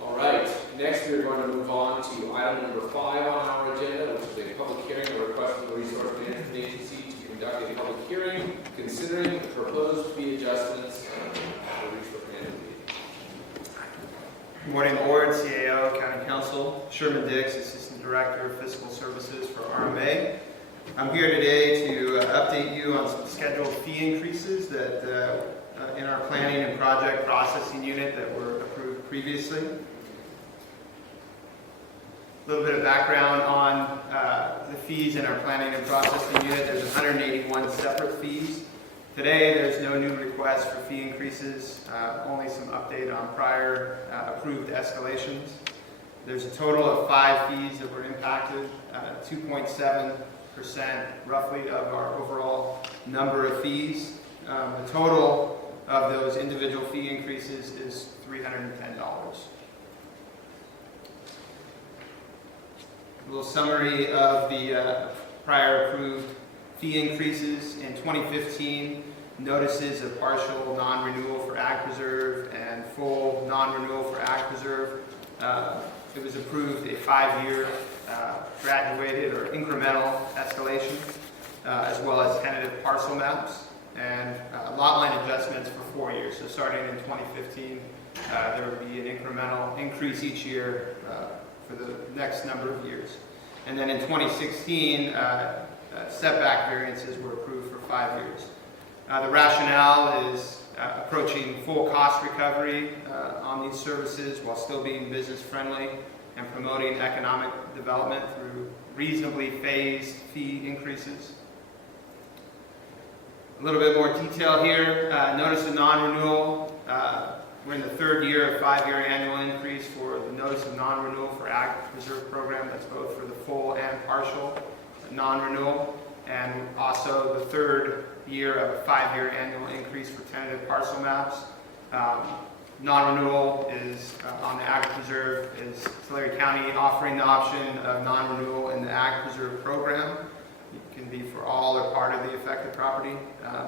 All right, next we are going to move on to item number 5 on our agenda, which is a public hearing or request from the Resource Management Agency to conduct a public hearing considering the proposed fee adjustments for the Resource Management Agency. Good morning, Board, CAO, County Council. Sherman Dix, Assistant Director of Fiscal Services for RMA. I'm here today to update you on some scheduled fee increases that in our planning and project processing unit that were approved previously. A little bit of background on the fees in our planning and processing unit. There's 181 separate fees. Today, there's no new requests for fee increases, only some update on prior approved escalations. There's a total of 5 fees that were impacted, 2.7% roughly of our overall number of fees. The total of those individual fee increases is $310. A little summary of the prior approved fee increases. In 2015, notices of partial non-renewal for Ag Preserve and full non-renewal for Ag Preserve. It was approved a 5-year graduated or incremental escalation, as well as tentative parcel maps and lot line adjustments for 4 years. So starting in 2015, there would be an incremental increase each year for the next number of years. And then in 2016, setback variances were approved for 5 years. The rationale is approaching full cost recovery on these services while still being business friendly and promoting economic development through reasonably phased fee increases. A little bit more detail here. Notice of non-renewal. We're in the 3rd year of 5-year annual increase for the notice of non-renewal for Ag Preserve program. That's both for the full and partial non-renewal. And also the 3rd year of a 5-year annual increase for tentative parcel maps. non-renewal is on the Ag Preserve, is Tulare County offering the option of non-renewal in the Ag Preserve program. It can be for all or part of the affected property.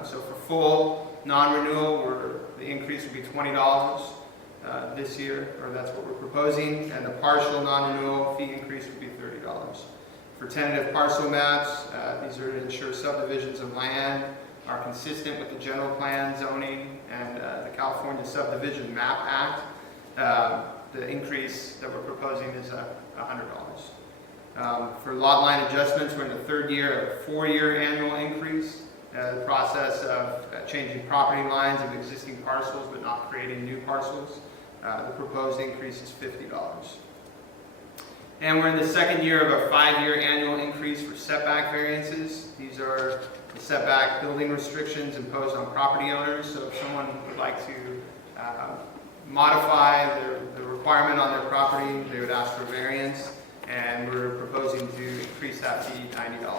So for full non-renewal, the increase would be $20 this year, or that's what we're proposing, and the partial non-renewal fee increase would be $30. For tentative parcel maps, these are to ensure subdivisions of land are consistent with the general plan zoning and the California Subdivision Map Act. The increase that we're proposing is $100. For lot line adjustments, we're in the third year of a 4-year annual increase. The process of changing property lines of existing parcels but not creating new parcels. The proposed increase is $50. And we're in the second year of a 5-year annual increase for setback variances. These are the setback building restrictions imposed on property owners. So if someone would like to modify the requirement on their property, they would ask for variance, and we're proposing to increase that fee to $90.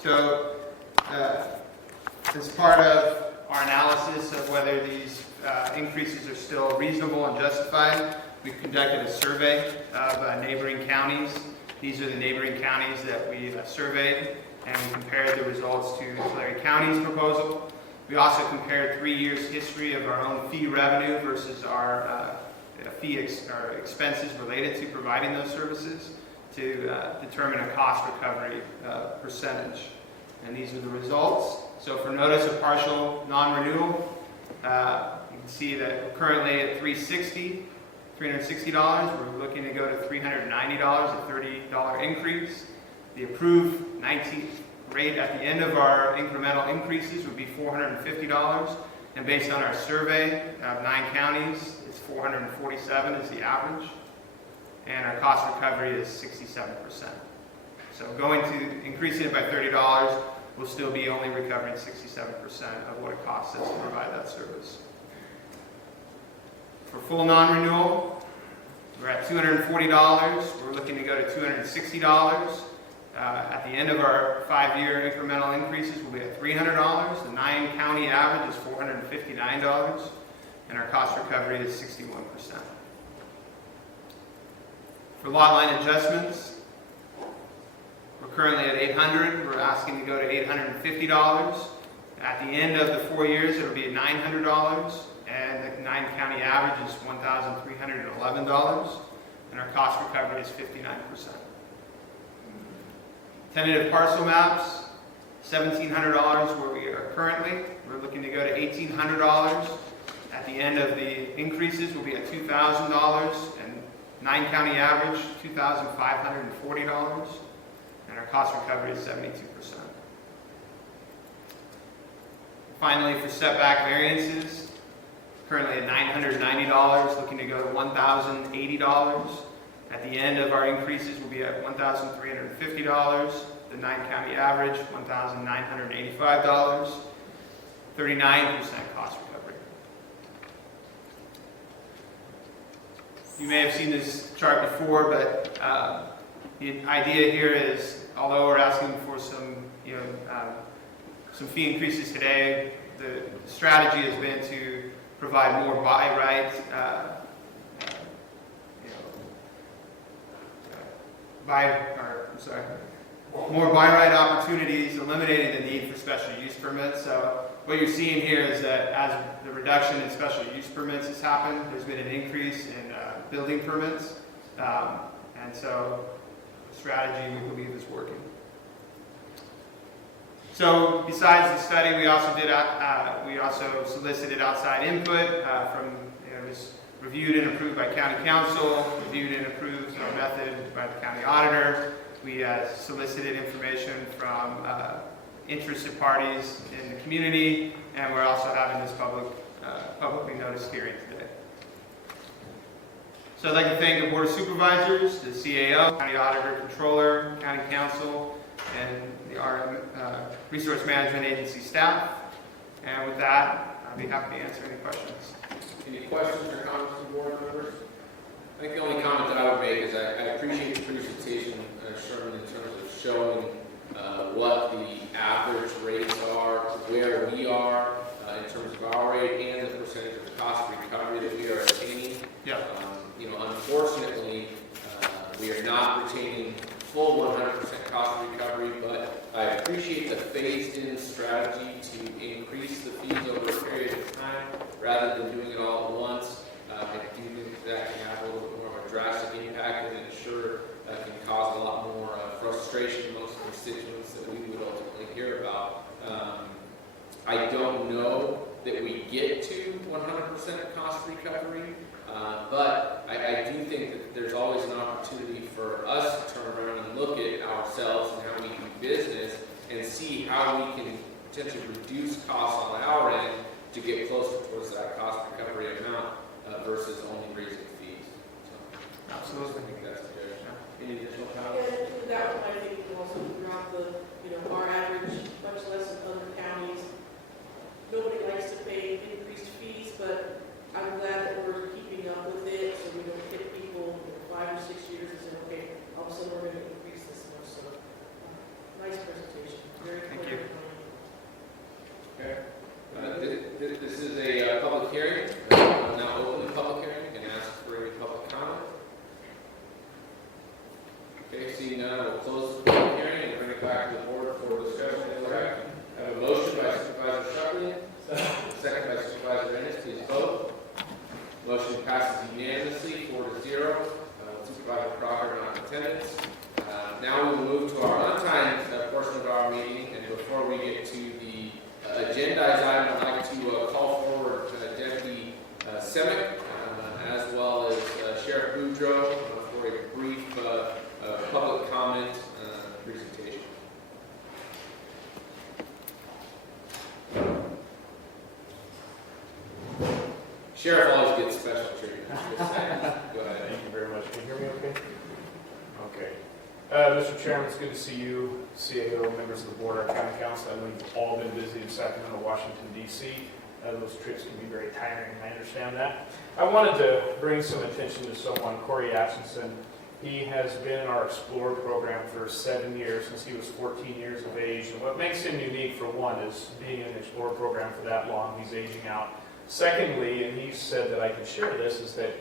So as part of our analysis of whether these increases are still reasonable and justified, we've conducted a survey of neighboring counties. These are the neighboring counties that we surveyed, and we compared the results to Tulare County's proposal. We also compared 3 years' history of our own fee revenue versus our our expenses related to providing those services to determine a cost recovery percentage. And these are the results. So for notice of partial non-renewal, you can see that we're currently at $360. We're looking to go to $390, a $30 increase. The approved 19th rate at the end of our incremental increases would be $450. And based on our survey of 9 counties, it's $447 is the average. And our cost recovery is 67%. So going to increasing it by $30, we'll still be only recovering 67% of what it costs us to provide that service. For full non-renewal, we're at $240. We're looking to go to $260. At the end of our 5-year incremental increases, we'll be at $300. The 9-county average is $459, and our cost recovery is 61%. For lot line adjustments, we're currently at $800. We're asking to go to $850. At the end of the 4 years, it'll be at $900. And the 9-county average is $1,311, and our cost recovery is 59%. Tentative parcel maps, $1,700 where we are currently. We're looking to go to $1,800. At the end of the increases, we'll be at $2,000, and 9-county average, $2,540, and our cost recovery is 72%. Finally, for setback variances, currently at $990, looking to go to $1,080. At the end of our increases, we'll be at $1,350. The 9-county average, $1,985. 39% cost recovery. You may have seen this chart before, but the idea here is, although we're asking for some fee increases today, the strategy has been to provide more buy right, more buy right opportunities, eliminating the need for special use permits. So what you're seeing here is that as the reduction in special use permits has happened, there's been an increase in building permits, and so the strategy we believe is working. So besides the study, we also solicited outside input from, it was reviewed and approved by County Council, reviewed and approved our method by the County Auditor. We solicited information from interested parties in the community, and we're also having this publicly noticed hearing today. So I'd like to thank the Board of Supervisors, the CAO, County Auditor, Controller, County Council, and our Resource Management Agency staff. And with that, I'd be happy to answer any questions. Any questions or comments from board members? I think the only comment that I would make is I appreciate the presentation, Sherman, in terms of showing what the average rates are, where we are in terms of our rate, Yeah. Unfortunately, we are not retaining full 100% cost recovery, but I appreciate the phased-in strategy to increase the fees over a period of time rather than doing it all at once. I do think that can have a little bit more of a drastic impact, and it sure can cause a lot more frustration amongst constituents that we would ultimately hear about. I don't know that we get to 100% cost recovery, but I do think that there's always an opportunity for us to turn around and look at ourselves and how we do business and see how we can potentially reduce costs on our end to get closer towards that cost recovery amount versus only raising fees. So, Absolutely. I think that's fair. Any additional Yeah, comments? and that one, I think, will also drop the, our average, much less in other counties. Nobody likes to pay increased fees, but I'm glad that we're keeping up with it, so we don't hit people in 5 or 6 years and say, okay, all of a sudden we're going to increase this much. So, nice presentation. Very Thank clear. Okay. This is a public hearing. I'll now open the public hearing and ask for any public comment. Okay, seeing none, we'll close the public hearing and bring it back to the board for discussion and action. I have a motion by Supervisor Shuckley, second by Supervisor Ennis. Please vote. Motion passes unanimously, 4-0. Supervisor Crocker not in attendance. Now we will move to our untimed portion of our meeting, and before we get to the agendized item, I'd like to call forward Deputy Semick, as well as Sheriff Boudreaux for a brief public comment presentation. Sheriff always gets special treatment. Go ahead. Thank you very much. Can you hear me okay? Okay. Mr. Chairman, it's good to see you, CAO, members of the board, our county council. I know you've all been busy in Sacramento, Washington, D.C. Those trips can be very tiring, and I understand that. I wanted to bring some attention to someone, Corey Atchison. He has been in our Explorer program for 7 years, since he was 14 years of age. And what makes him unique, for one, is being in the Explorer program for that long. He's aging out. Secondly, and he said that I could share this, is that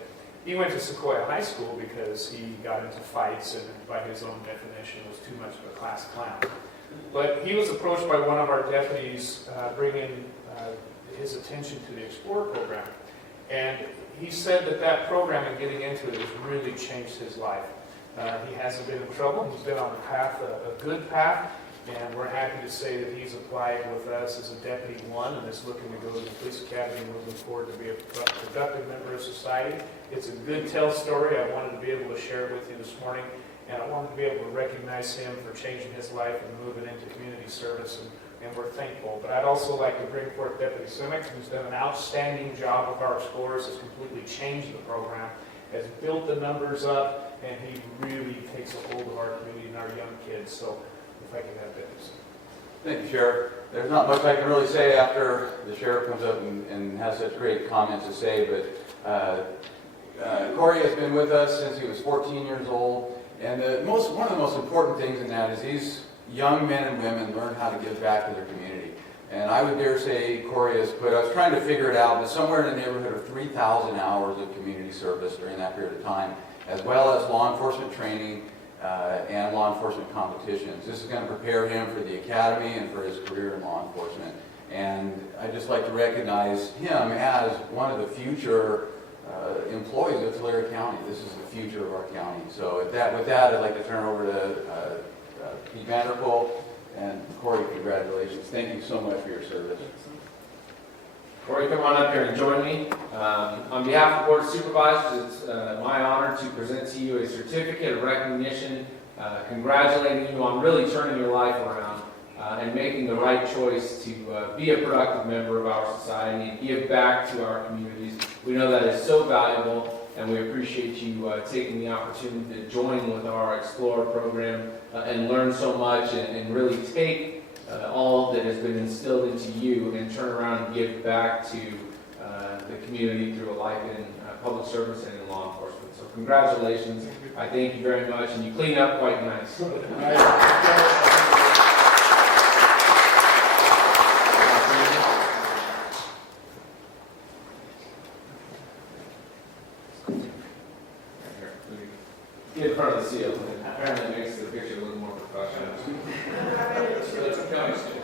he went to Sequoia High School because he got into fights and, by his own definition, was too much of a class clown. But he was approached by one of our deputies bringing his attention to the Explorer program. And he said that that program and getting into it has really changed his life. He hasn't been in trouble. He's been on a path, a good path. And we're happy to say that he's applied with us as a Deputy 1 and is looking to go to the police academy and moving forward to be a productive member of society. It's a good tell story. I wanted to be able to share it with you this morning. And I wanted to be able to recognize him for changing his life and moving into community service. And we're thankful. But I'd also like to bring forth Deputy Simic, who's done an outstanding job with our Explorers, has completely changed the program, has built the numbers up, and he really takes a hold of our community and our young kids. So if I can have Deputy Simic. Thank you, Sheriff. There's not much I can really say after the Sheriff comes up and has such great comments to say, but Corey has been with us since he was 14 years old. And one of the most important things in that is these young men and women learn how to give back to their community. And I would dare say Corey has put, I was trying to figure it out, but somewhere in the neighborhood of 3,000 hours of community service during that period of time, as well as law enforcement training and law enforcement competitions. This is going to prepare him for the academy and for his career in law enforcement. And I'd just like to recognize him as one of the future employees of Tulare County. This is the future of our county. So with that, I'd like to turn it over to Pete Vanderpool. And Corey, congratulations. Thank you so much for your service. Corey, come on up here and join me. On behalf of the Board of Supervisors, it's my honor to present to you a certificate of recognition congratulating you on really turning your life around and making the right choice to be a productive member of our society and give back to our communities. We know that is so valuable, and we appreciate you taking the opportunity to join with our Explorer program and learn so much and really take all that has been instilled into you and turn around and give back to the community through a life in public service and in law enforcement. So congratulations. I thank you very much, and you clean up quite nice. Get in front of the seal. Apparently it makes the picture look more professional. So that's a county stage.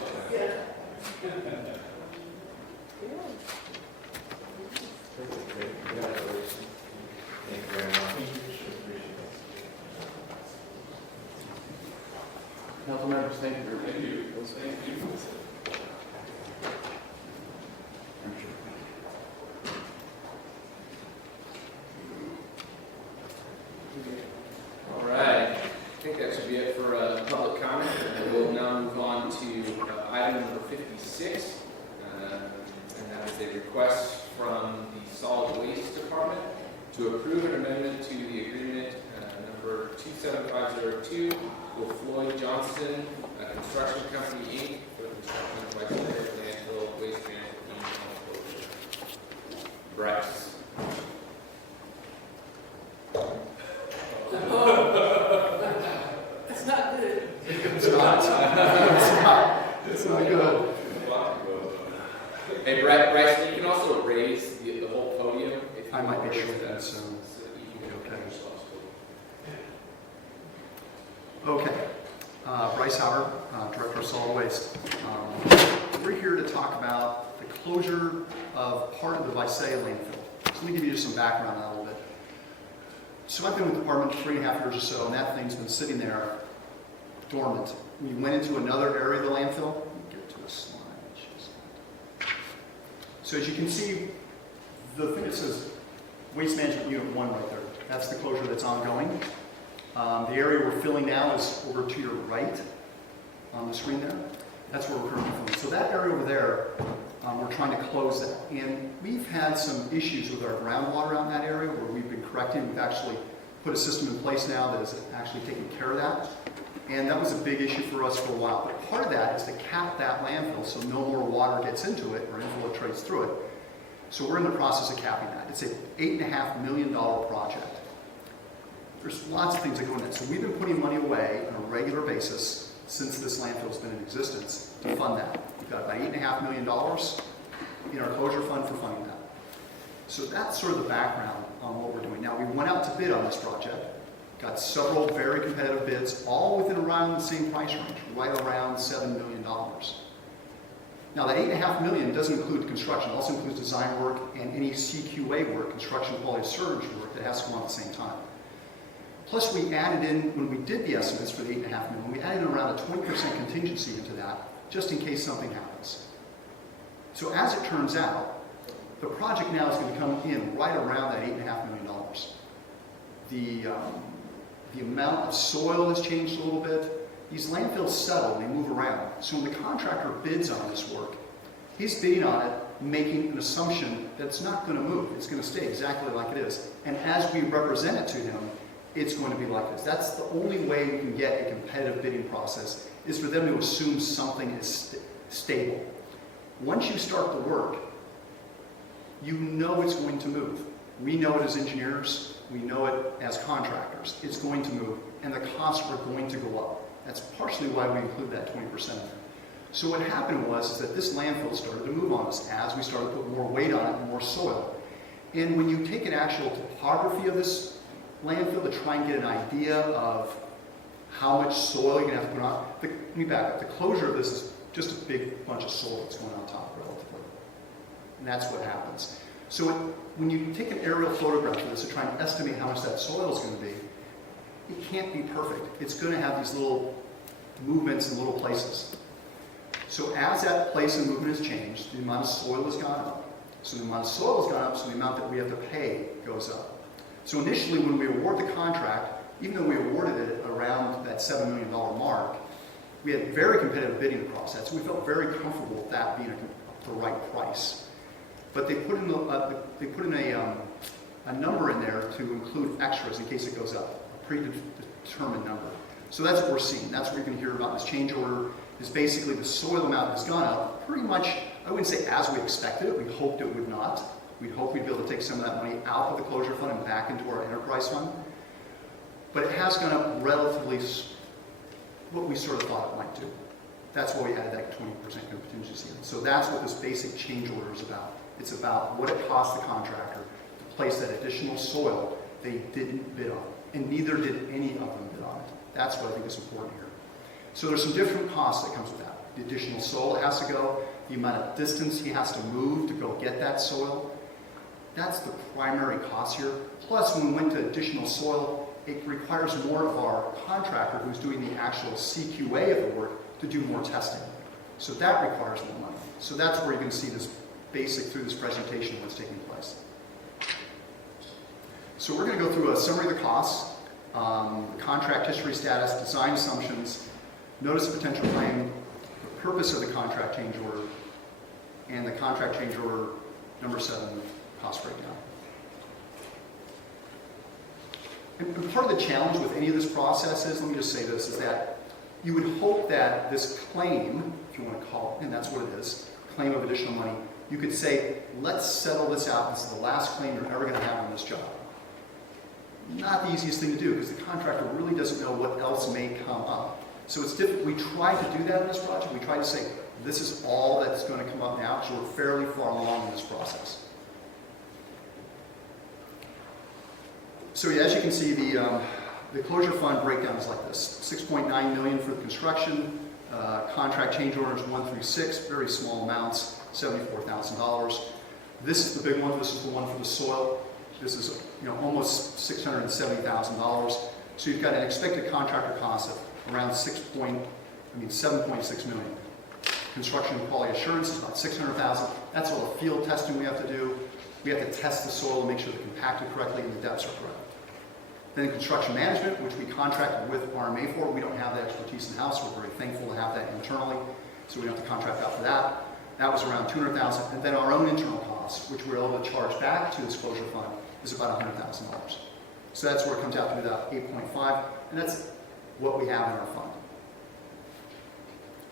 Congratulations. Thank you very much. Council members, thank you. Thank you. Thank you. All right. I think that should be it for public comment. And we'll now move on to item number 56. And that is a request from the Solid Waste Department to approve an amendment to the agreement number 27502 with Floyd Johnson Construction Company, Inc. for the construction of White landfill waste management unit. Bryce. It's not good. It's not good. Hey, Bryce, you can also raise the whole podium. If you I might want be to raise short, that, so- you can Okay. yourselves. Okay, Bryce Howard, Director of Solid Waste. We're here to talk about the closure of part of the Visalia landfill. So let me give you just some background on that a little bit. So I've been with the department 3.5 years or so, and that thing's been sitting there dormant. We went into another area of the landfill. Let me get to a slide. So as you can see, the thing that says Waste Management Unit 1 right there, that's the closure that's ongoing. The area we're filling now is over to your right on the screen there. That's where we're currently filling. So that area over there, we're trying to close that. And we've had some issues with our groundwater out in that area where we've been correcting. We've actually put a system in place now that is actually taking care of that. And that was a big issue for us for a while. But part of that is to cap that landfill so no more water gets into it or infiltrates through it. So we're in the process of capping that. It's an $8.5 million project. There's lots of things that go in it. So we've been putting money away on a regular basis since this landfill's been in existence to fund that. We've got about $8.5 million in our closure fund for funding that. So that's sort of the background on what we're doing. Now, we went out to bid on this project, got several very competitive bids, all within around the same price range, right around $7 million. Now, that $8.5 million doesn't include construction. It also includes design work and any CQA work, construction quality assurance work, that has to go on at the same time. Plus, we added in, when we did the estimates for the $8.5 million, we added in around a 20% contingency into that, just in case something happens. So as it turns out, the project now is going to come in right around that $8.5 million. The amount of soil has changed a little bit. These landfills settle, they move around. So when the contractor bids on this work, he's bidding on it, making an assumption that it's not going to move. It's going to stay exactly like it is. And as we represent it to him, it's going to be like this. That's the only way we can get a competitive bidding process, is for them to assume something is stable. Once you start the work, you know it's going to move. We know it as engineers, we know it as contractors. It's going to move, and the costs are going to go up. That's partially why we include that 20% in there. So what happened was that this landfill started to move on us as we started to put more weight on it and more soil. And when you take an actual topography of this landfill to try and get an idea of how much soil you're going to have to put on, let me back up. The closure of this is just a big bunch of soil that's going on top relatively. And that's what happens. So when you take an aerial photograph of this to try and estimate how much that soil is going to be, it can't be perfect. It's going to have these little movements in little places. So as that place and movement has changed, the amount of soil has gone up. So the amount of soil has gone up, so the amount that we have to pay goes up. So initially, when we award the contract, even though we awarded it around that $7 million mark, we had very competitive bidding across that. So we felt very comfortable with that being the right price. But they put in a number in there to include extras in case it goes up, a predetermined number. So that's what we're seeing. That's what you're going to hear about this change order, is basically the soil amount has gone up pretty much, I wouldn't say as we expected it. We hoped it would not. We'd hope we'd be able to take some of that money out of the closure fund and back into our enterprise fund. But it has gone up relatively what we sort of thought it might do. That's why we added that 20% contingency in. So that's what this basic change order is about. It's about what it costs the contractor to replace that additional soil, they didn't bid on. And neither did any of them bid on it. That's what I think is important here. So there's some different costs that comes with that. The additional soil that has to go, the amount of distance he has to move to go get that soil. That's the primary cost here. Plus, when we went to additional soil, it requires more of our contractor who's doing the actual CQA of the work to do more testing. So that requires more money. So that's where you're going to see this basic through this presentation what's taking place. So we're going to go through a summary of the costs, contract history status, design assumptions, notice of potential claim, the purpose of the contract change order, and the contract change order number 7 cost breakdown. And part of the challenge with any of this process is, let me just say this, is that you would hope that this claim, if you want to call it, and that's what it is, claim of additional money, you could say, let's settle this out. This is the last claim you're ever going to have on this job. Not the easiest thing to do because the contractor really doesn't know what else may come up. So it's difficult. We try to do that in this project. We try to say, this is all that's going to come up now, so we're fairly far along in this process. So yeah, as you can see, the closure fund breakdown is like this. $6.9 million for the construction, contract change orders 1 through 6, very small amounts, $74,000. This is the big one. This is the one for the soil. This is almost $670,000. So you've got an expected contractor cost of around 7.6 million. Construction and quality assurance is about $600,000. That's all the field testing we have to do. We have to test the soil to make sure they're compacted correctly and the depths are correct. Then construction management, which we contracted with RMA for. We don't have that expertise in-house. We're very thankful to have that internally, so we don't have to contract out for that. That was around $200,000. And then our own internal costs, which we're able to charge back to this closure fund, is about $100,000. So that's where it comes out to be about 8.5, and that's what we have in our fund.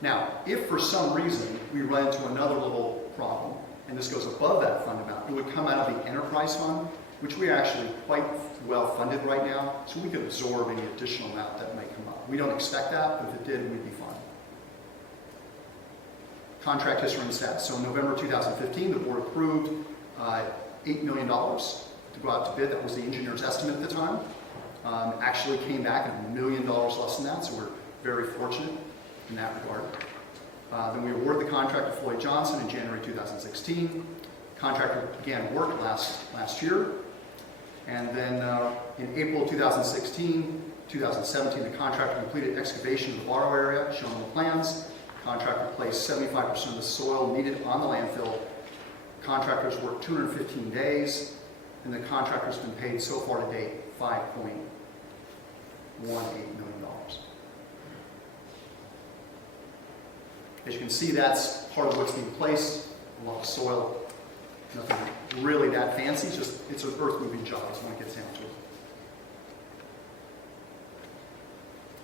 Now, if for some reason we run into another little problem, and this goes above that fund amount, it would come out of the enterprise fund, which we are actually quite well funded right now, so we could absorb any additional amount that may come up. We don't expect that, but if it did, we'd be fine. Contract history and status. So in November 2015, the board approved $8 million to go out to bid. That was the engineer's estimate at the time. Actually came back at $1 million less than that, so we're very fortunate in that regard. Then we awarded the contract to Floyd Johnson in January 2016. Contractor began work last year. And then in April 2017, the contractor completed excavation of the borrow area, shown on the plans. Contractor placed 75% of the soil needed on the landfill. Contractors worked 215 days, and the contractor's been paid so far to date $5.18 million. As you can see, that's part of what's being placed. A lot of soil. Nothing really that fancy, it's an earth-moving job is when it gets down to it.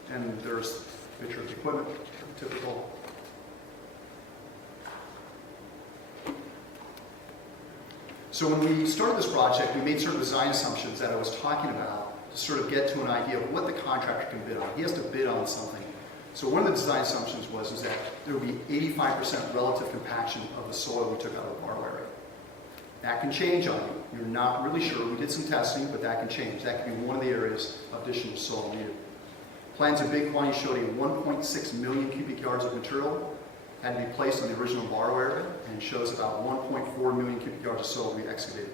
And there's a picture of the equipment, typical. So when we started this project, we made certain design assumptions that I was talking about to sort of get to an idea of what the contractor can bid on. He has to bid on something. So one of the design assumptions was that there would be 85% relative compaction of the soil we took out of the borrow area. That can change on you. You're not really sure. We did some testing, but that can change. That can be one of the areas of additional soil needed. Plans in big quantity showed a 1.6 million cubic yards of material had to be placed on the original borrow area, and shows about 1.4 million cubic yards of soil to be excavated.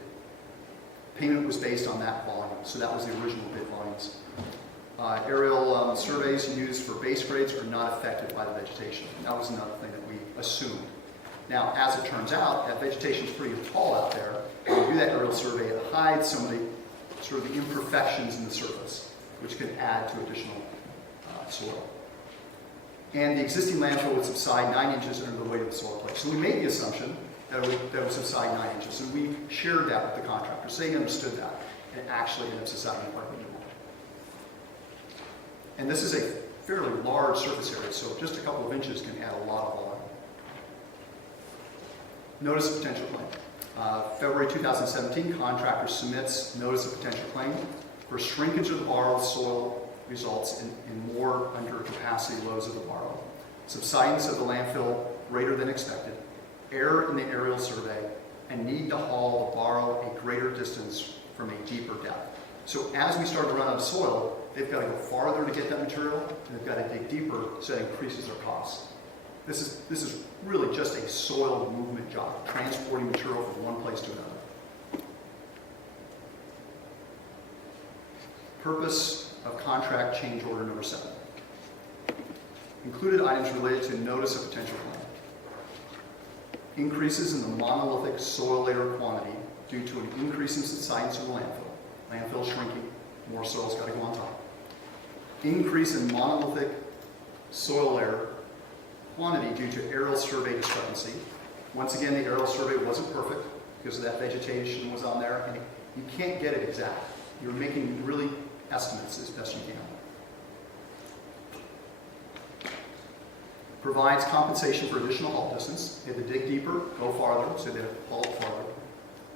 Payment was based on that volume, so that was the original bid volumes. Aerial surveys used for base grades are not affected by the vegetation. That was another thing that we assumed. Now, as it turns out, that vegetation is pretty tall out there. When you do that aerial survey, it hides some of the sort of the imperfections in the surface, which can add to additional soil. And the existing landfill would subside 9 inches under the weight of the soil plate. So we made the assumption that it would subside 9 inches, and we shared that with the contractor, so they understood that. And it actually ended up subsiding quite a bit more. And this is a fairly large surface area, so just a couple of inches can add a lot of volume. Notice of potential claim. February 2017, contractor submits notice of potential claim for shrinkage of the borrowed soil results in more under capacity loads of the borrow, subsidence of the landfill greater than expected, error in the aerial survey, and need to haul the borrow a greater distance from a deeper depth. So as we start to run out of soil, they've got to go farther to get that material, and they've got to dig deeper, so that increases their costs. This is really just a soil movement job, transporting material from one place to another. Purpose of contract change order number 7. Included items related to notice of potential claim. Increases in the monolithic soil layer quantity due to an increase in subsidence of the landfill. Landfill shrinking, more soil's got to go on top. Increase in monolithic soil layer quantity due to aerial survey discrepancy. Once again, the aerial survey wasn't perfect because of that vegetation was on there, and you can't get it exact. You're making really estimates as best you can. Provides compensation for additional haul distance. They had to dig deeper, go farther, so they had to haul farther.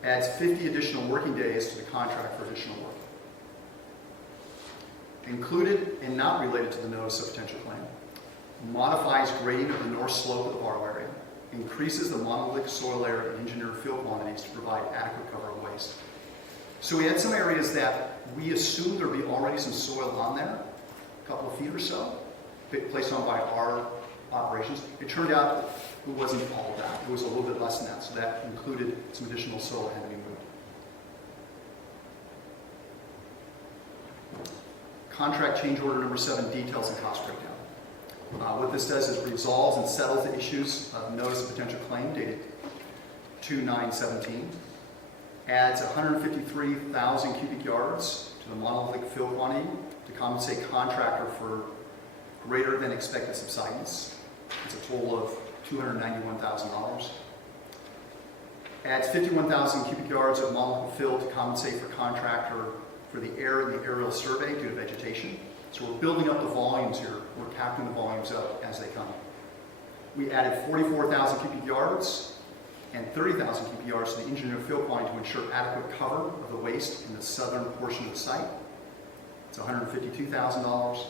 Adds 50 additional working days to the contract for additional work. Included and not related to the notice of potential claim. Modifies grading of the north slope of the borrow area. Increases the monolithic soil layer and engineered fill quantities to provide adequate cover of waste. So we had some areas that we assumed there would be already some soil on there, a couple of feet or so, placed on by our operations. It turned out it wasn't all of that. It was a little bit less than that, so that included some additional soil that had to be moved. Contract change order number 7, details and cost breakdown. What this does is resolves and settles the issues of notice of potential claim dated 2/9/17. Adds 153,000 cubic yards to the monolithic fill quantity to compensate contractor for greater than expected subsidence. It's a total of $291,000. Adds 51,000 cubic yards of monolithic fill to compensate for contractor for the air in the aerial survey due to vegetation. So we're building up the volumes here. We're capping the volumes up as they come. We added 44,000 cubic yards and 30,000 cubic yards to the engineered fill quantity to ensure adequate cover of the waste in the southern portion of the site. It's $152,000.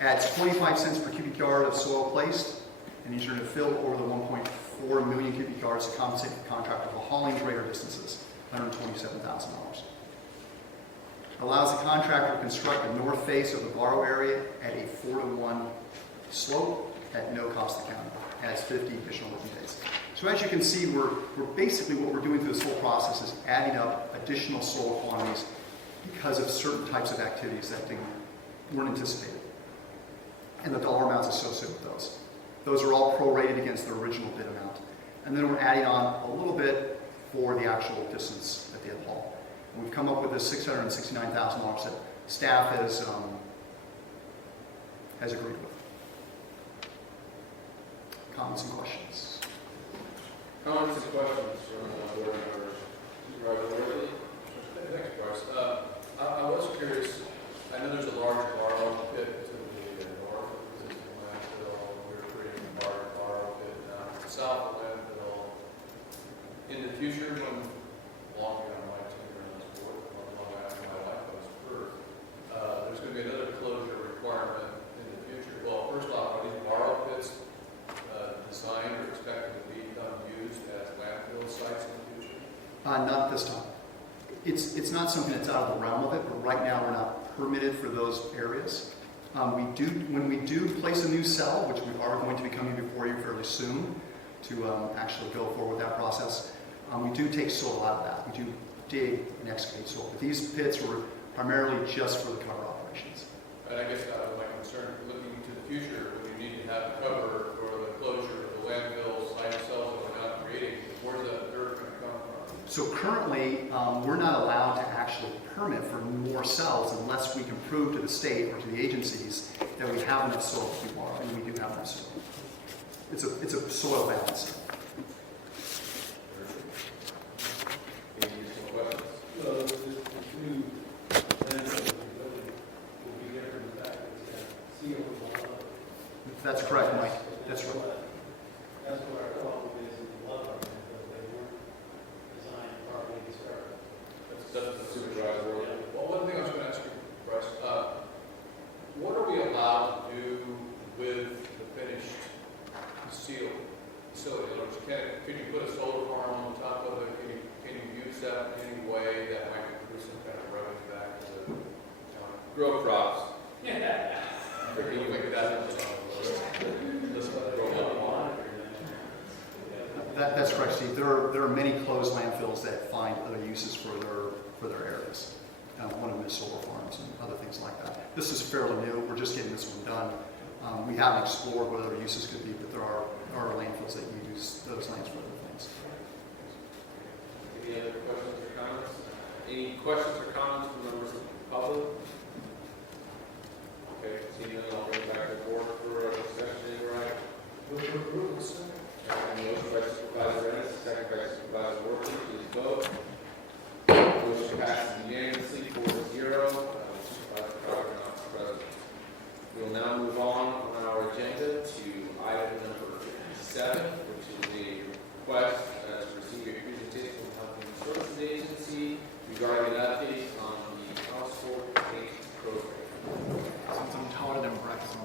Adds 25 cents per cubic yard of soil placed and engineered fill over the 1.4 million cubic yards to compensate the contractor for hauling greater distances, $127,000. Allows the contractor to construct the north face of the borrow area at a 4-to-1 slope at no cost to the county. Adds 50 additional working days. So as you can see, we're basically what we're doing through this whole process is adding up additional soil quantities because of certain types of activities that weren't anticipated. And the dollar amounts associated with those. Those are all prorated against the original bid amount. And then we're adding on a little bit for the actual distance that they had hauled. We've come up with this $669,000 that staff has agreed with. Comments and questions? Comments and questions from board members? Supervisor Worthy? Thanks, Bryce. I was curious, I know there's a large borrow pit to the north of the existing landfill. We're creating a large borrow pit now to the south of the landfill. In the future, when long ago, my tenure on this board, long after my life was first, there's going to be another closure requirement in the future. Well, first off, are these borrow pits designed or expected to become used as landfill sites in the future? Not at this time. It's not something that's out of the realm of it, but right now we're not permitted for those areas. When we do place a new cell, which we are going to be coming before you fairly soon to actually go forward with that process, we do take soil out of that. We do dig and excavate soil. But these pits were primarily just for the cover operations. And I guess that was my concern, looking to the future, when you need to have cover for the closure of the landfill site cells that we're not creating, where's that dirt going to come from? So currently, we're not allowed to actually permit for more cells unless we can prove to the state or to the agencies that we have enough soil to borrow, and we do have enough soil. It's a soil balance. Any additional questions? Well, the two landfills will be different in fact, it's seal of one of them. That's correct, Mike. That's right. That's what our problem is in the love of them, because they weren't designed properly to start. That's the supervisor. Well, one thing I was going to ask you, Bryce, what are we allowed to do with the finished steel facility? In other words, can you put a solar farm on top of it? Can you use that in any way that might produce grow crops. Yeah. Or can you make that? Let's let it roll up. That's correct, Steve. There are many closed landfills that find other uses for their areas. One of them is solar farms and other things like that. This is fairly new. We're just getting this one done. We haven't explored what other uses could be, but there are landfills that use those lands for other things. Any other questions or comments? Any questions or comments from members of the public? Okay, seeing none, I'll bring it back to the board for a discussion. Right? Motion by Supervisor Ennis, second by Supervisor Worthy. Please vote. Motion passes unanimously 4-0. Supervisor Crawford not present. We will now move on our agenda to item number 57, which is a request to receive a presentation from the Health and Human Services Agency regarding an update on the household tank program. Since I'm taller than Brett, so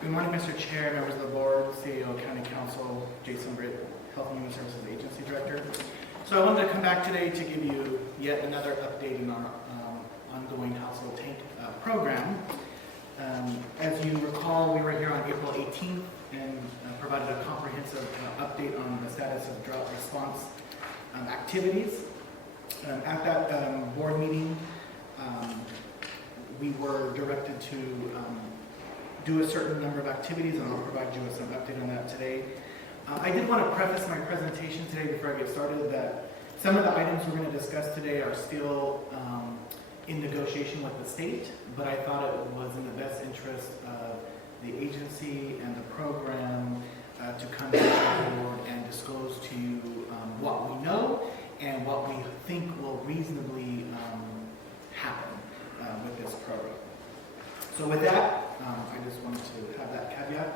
Good morning, Mr. Chair, members of the board, CEO, County Council, Jason Britt, Health and Human Services Agency Director. So I wanted to come back today to give you yet another update in our ongoing household tank program. As you recall, we were here on April 18th and provided a comprehensive update on the status of drought response activities. At that board meeting, we were directed to do a certain number of activities, and I'll provide you with some update on that today. I did want to preface my presentation today before I get started that some of the items we're going to discuss today are still in negotiation with the state, but I thought it was in the best interest of the agency and the program to come to the board and disclose to you what we know and what we think will reasonably happen with this program. So with that, I just wanted to have that caveat.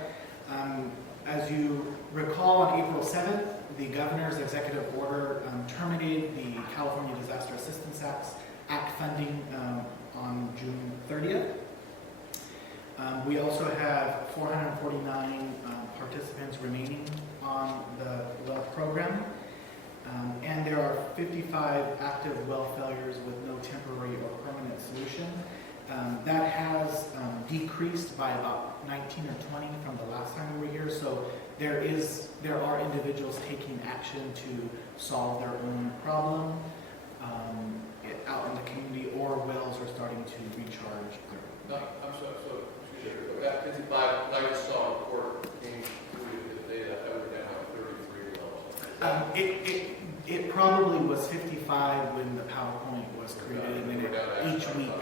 As you recall, on April 7th, the governor's executive order terminated the California Disaster Assistance Act funding on June 30th. We also have 449 participants remaining on the well program. And there are 55 active well failures with no temporary or permanent solution. That has decreased by about 19 or 20 from the last time we were here. So there are individuals taking action to solve their own problem out in the community, or wells are starting to recharge. No, I'm sorry, excuse me, but that 55, like I saw a report came through the data, that was down like 33 wells. It probably was 55 when the PowerPoint was created, and then each week.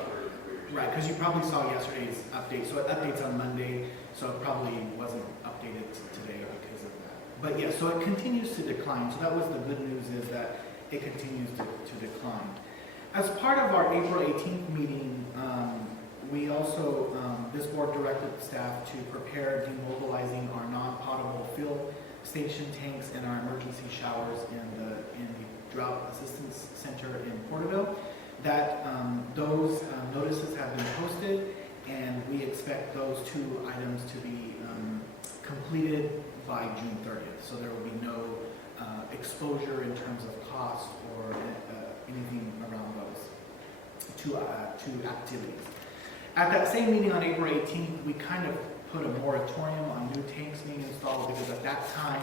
Right, because you probably saw yesterday's update. So it updates on Monday, so it probably wasn't updated today because of that. But yeah, so it continues to decline. So that was the good news, is that it continues to decline. As part of our April 18th meeting, we also, this board directed staff to prepare demobilizing our non-potable fill station tanks and our emergency showers in the Drought Assistance Center in Porterville. That those notices have been posted, and we expect those two items to be completed by June 30th. So there will be no exposure in terms of cost or anything around those two activities. At that same meeting on April 18th, we kind of put a moratorium on new tanks being installed, because at that time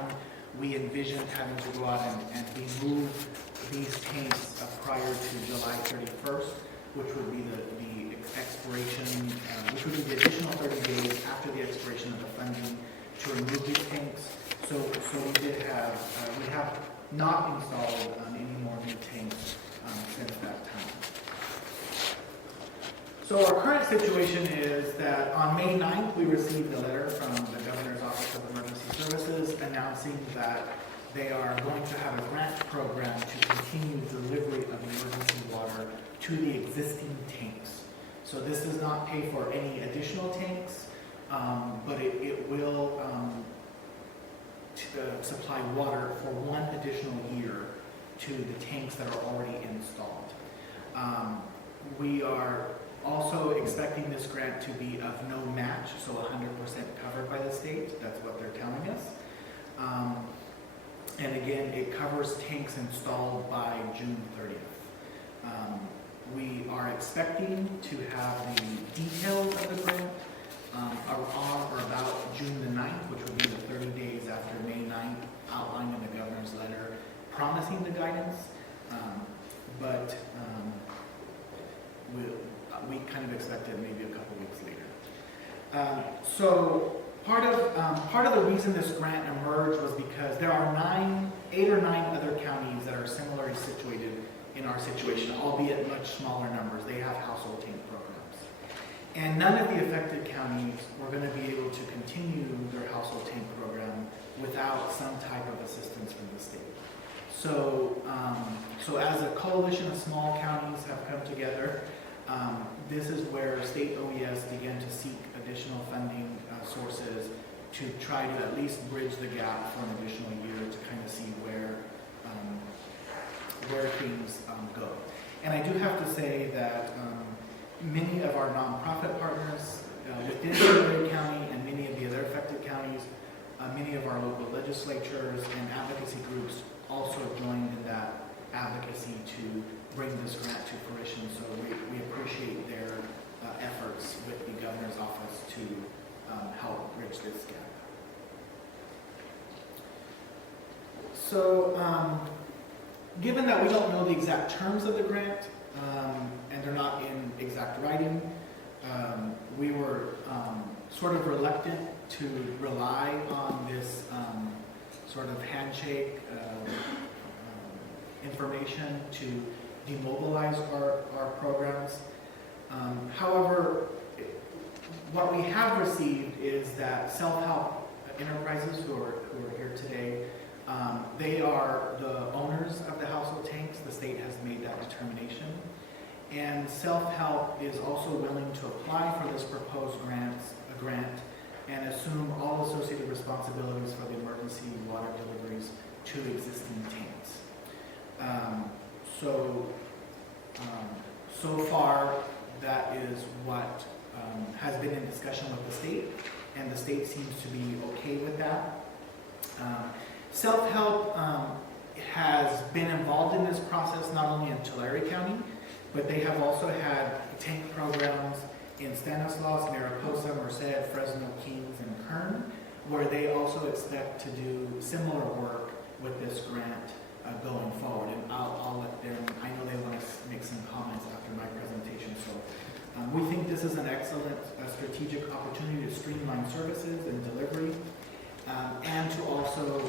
we envisioned having to go out and remove these tanks prior to July 31st, which would be the expiration, which would be the additional 30 days after the expiration of the funding to remove these tanks. So we have not installed any more new tanks since that time. So our current situation is that on May 9th, we received a letter from the Governor's Office of Emergency Services announcing that they are going to have a grant program to continue delivery of emergency water to the existing tanks. So this does not pay for any additional tanks, but it will supply water for one additional year to the tanks that are already installed. We are also expecting this grant to be of no match, so 100% covered by the state. That's what they're telling us. And again, it covers tanks installed by June 30th. We are expecting to have the details of the grant on or about June the 9th, which would be the 30 days after May 9th, outlined in the governor's letter promising the guidance. We kind of expect it maybe a couple weeks later. So part of the reason this grant emerged was because there are 8 or 9 other counties that are similarly situated in our situation, albeit much smaller numbers. They have household tank programs. And none of the affected counties were going to be able to continue their household tank program without some type of assistance from the state. So as a coalition of small counties have come together, this is where state OES began to seek additional funding sources to try to at least bridge the gap for an additional year to kind of see where things go. And I do have to say that many of our nonprofit partners within Tulare County and many of the other affected counties, many of our local legislatures and advocacy groups also joined in that advocacy to bring this grant to fruition. So we appreciate their efforts with the governor's office to help bridge this gap. So given that we don't know the exact terms of the grant and they're not in exact writing, we were sort of reluctant to rely on this sort of handshake information to demobilize our programs. However, what we have received is that self-help enterprises who are here today, they are the owners of the household tanks. The state has made that determination. And self-help is also willing to apply for this proposed grant and assume all associated responsibilities for the emergency water deliveries to existing tanks. So far, that is what has been in discussion with the state, and the state seems to be okay with that. Self-help has been involved in this process not only in Tulare County, but they have also had tank programs in Stanislaus, Mariposa, Merced, Fresno, Kings, and Kern, where they also expect to do similar work with this grant going forward. And I'll let them, I know they want to make some comments after my presentation. So we think this is an excellent strategic opportunity to streamline services and delivery, and to also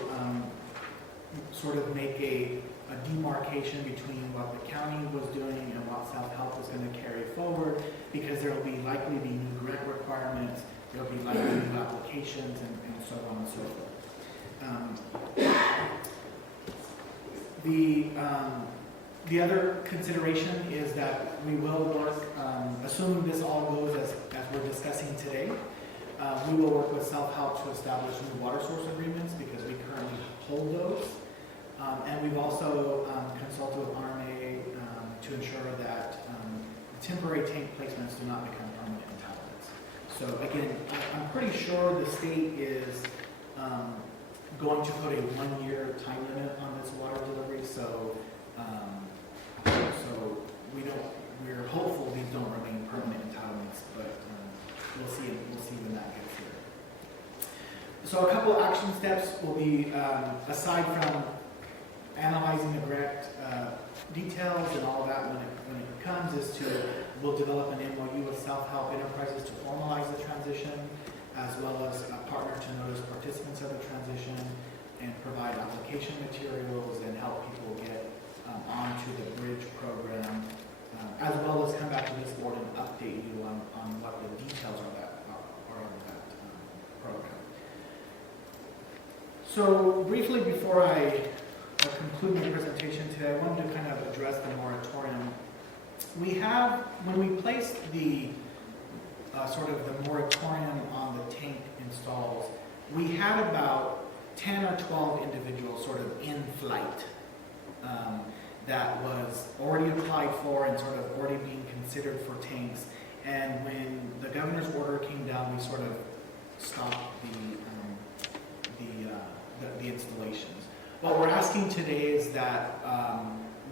sort of make a demarcation between what the county was doing and what self-help is going to carry forward, because there will be likely be new grant requirements, there will be likely new applications, and so on and so forth. The other consideration is that we will work, assuming this all goes as we're discussing today, we will work with self-help to establish new water source agreements, because we currently hold those. And we've also consulted with RMA to ensure that temporary tank placements do not become permanent entitlements. So again, I'm pretty sure the state is going to put a 1-year time limit on this water delivery. So we're hopeful these don't remain permanent entitlements, but we'll see when that gets here. So a couple of action steps will be, aside from analyzing the grant details and all of that when it comes, is we'll develop an MOU with self-help enterprises to formalize the transition, as well as a partner to notice participants of the transition and provide application materials and help people get onto the bridge program, as well as come back to this board and update you on what the details are of that program. So briefly, before I conclude my presentation today, I wanted to kind of address the moratorium. When we placed the sort of the moratorium on the tank installs, we had about 10 or 12 individuals sort of in flight that was already applied for and sort of already being considered for tanks. And when the governor's order came down, we sort of stopped the installations. What we're asking today is that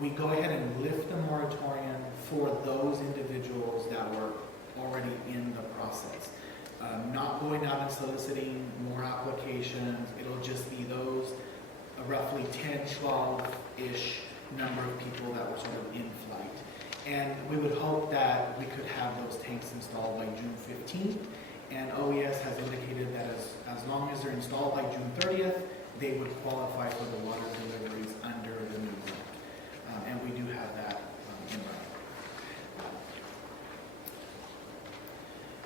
we go ahead and lift the moratorium for those individuals that were already in the process. Not going out and soliciting more applications. It'll just be those roughly 10, 12-ish number of people that were sort of in flight. And we would hope that we could have those tanks installed by June 15th. And OES has indicated that as long as they're installed by June 30th, they would qualify for the water deliveries under the new grant. And we do have that in mind.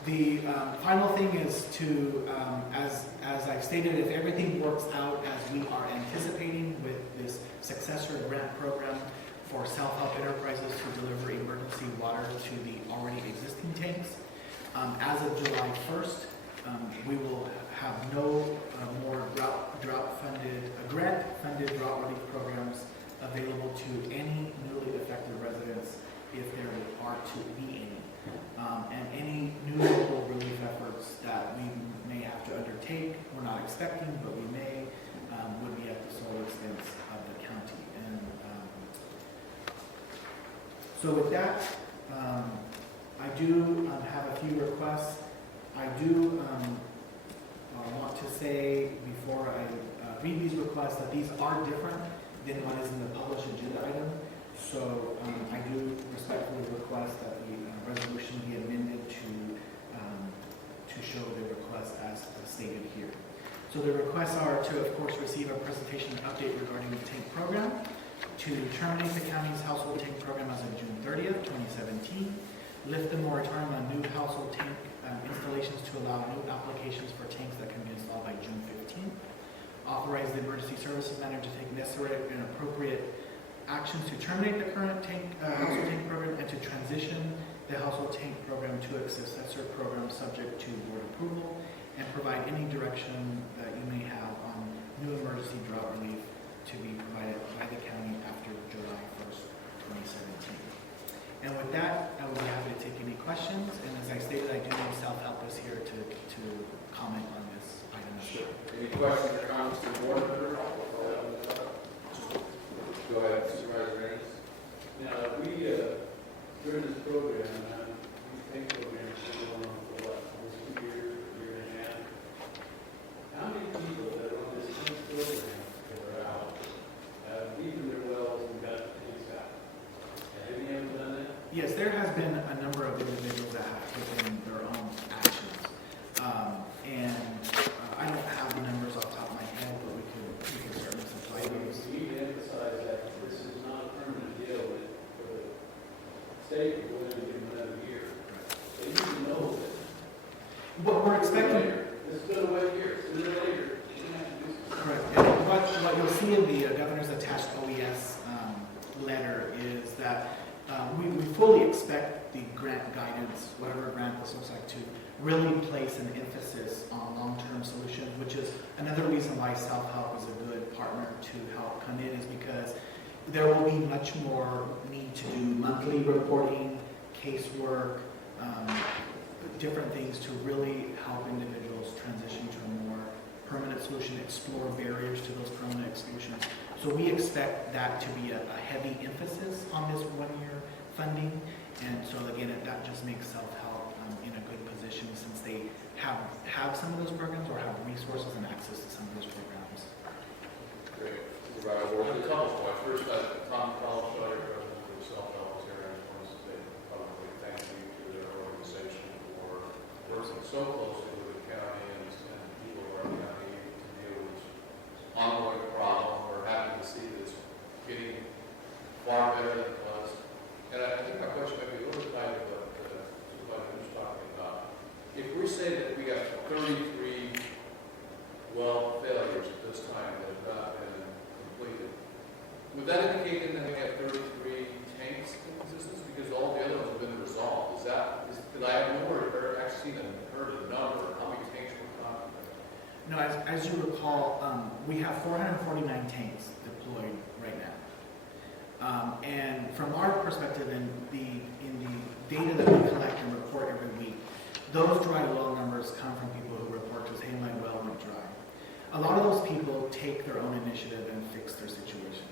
The final thing is to, as I've stated, if everything works out as we are anticipating with this successor grant program for self-help enterprises to deliver emergency water to the already existing tanks, as of July 1st, we will have no more grant-funded drought relief programs available to any newly affected residents if there are to be any. And any new local relief efforts that we may have to undertake, we're not expecting, but we may, would be at the sole expense of the county. And so with that, I do have a few requests. I do want to say before I read these requests that these are different than what is in the published agenda item. So I do respectfully request that the resolution be amended to show the request as stated here. So the requests are to, of course, receive a presentation and update regarding the tank program, to terminate the county's household tank program as of June 30th, 2017, lift the moratorium on new household tank installations to allow new applications for tanks that can be installed by June 15th, authorize the emergency services manager to take necessary and appropriate actions to terminate the current household tank program and to transition the household tank program to a successor program subject to board approval, and provide any direction that you may have on new emergency drought relief to be provided by the county after July 1st, 2017. And with that, I would be happy to take any questions. And as I stated, I do know self-help is here to comment on this item. Sure. Any questions or comments to the board? Go ahead, Supervisor Reynolds. Now, during this program, these tank programs have been going on for what, almost 2 years, a year and a half. How many people that are on this tank program that are out have deepened their wells and got tanks out? Have you ever done that? Yes, there has been a number of individuals that have taken their own actions. I don't have the numbers off the top of my head, but we can certainly supply those. We need to emphasize that this is not a permanent deal with the state. We're going to give them another year. They need to know that. What we're expecting. It's going to wait here. Sooner or later, you're going to have to do something. Correct. And what you'll see in the governor's attached OES letter is that we fully expect the grant guidance, whatever grant this looks like, to really place an emphasis on long-term solutions, which is another reason why self-help is a good partner to help come in, is because there will be much more need to do monthly reporting, casework, different things to really help individuals transition to a more permanent solution, explore barriers to those permanent solutions. So we expect that to be a heavy emphasis on this one-year funding. And so again, that just makes self-help in a good position since they have some of those programs or have resources and access to some of those programs. Great. Supervisor Ward, a couple points. First, Tom College, President of Self-Help here, I just want to say publicly thank you to their organization for working so closely with the county and people of our county to deal with this ongoing problem. We're happy to see this getting far better than it was. And I think my question might be a little tied to what Supervisor was talking about. If we say that we got 33 well failures at this time that have not been completed, would that indicate then that we have 33 tanks in existence because all the other ones have been resolved? Because I have nowhere actually seen heard a number how many tanks we're talking about. No, as you recall, we have 449 tanks deployed right now. And from our perspective, in the data that we collect and report every week, those dry well numbers come from people who report to us, hey, my well went dry. A lot of those people take their own initiative and fix their situation.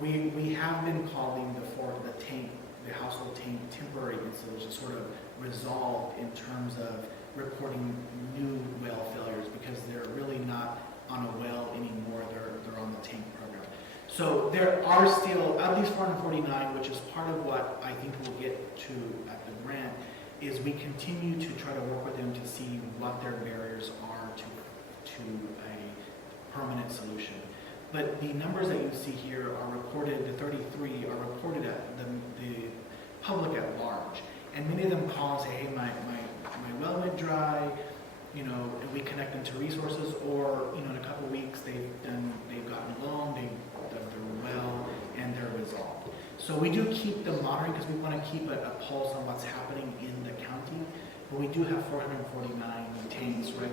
We have been calling the household tank temporary installation sort of resolved in terms of reporting new well failures because they're really not on a well anymore, they're on the tank program. So there are still, of these 449, which is part of what I think we'll get to at the grant, is we continue to try to work with them to see what their barriers are to a permanent solution. But the numbers that you see here are reported, the 33 are reported at the public at large. And many of them call and say, hey, my well went dry, you know, and we connect them to resources, or, you know, in a couple of weeks they've gotten a loan, they've done their well, and they're resolved. So we do keep them monitoring because we want to keep a pulse on what's happening in the county. But we do have 449 tanks, right?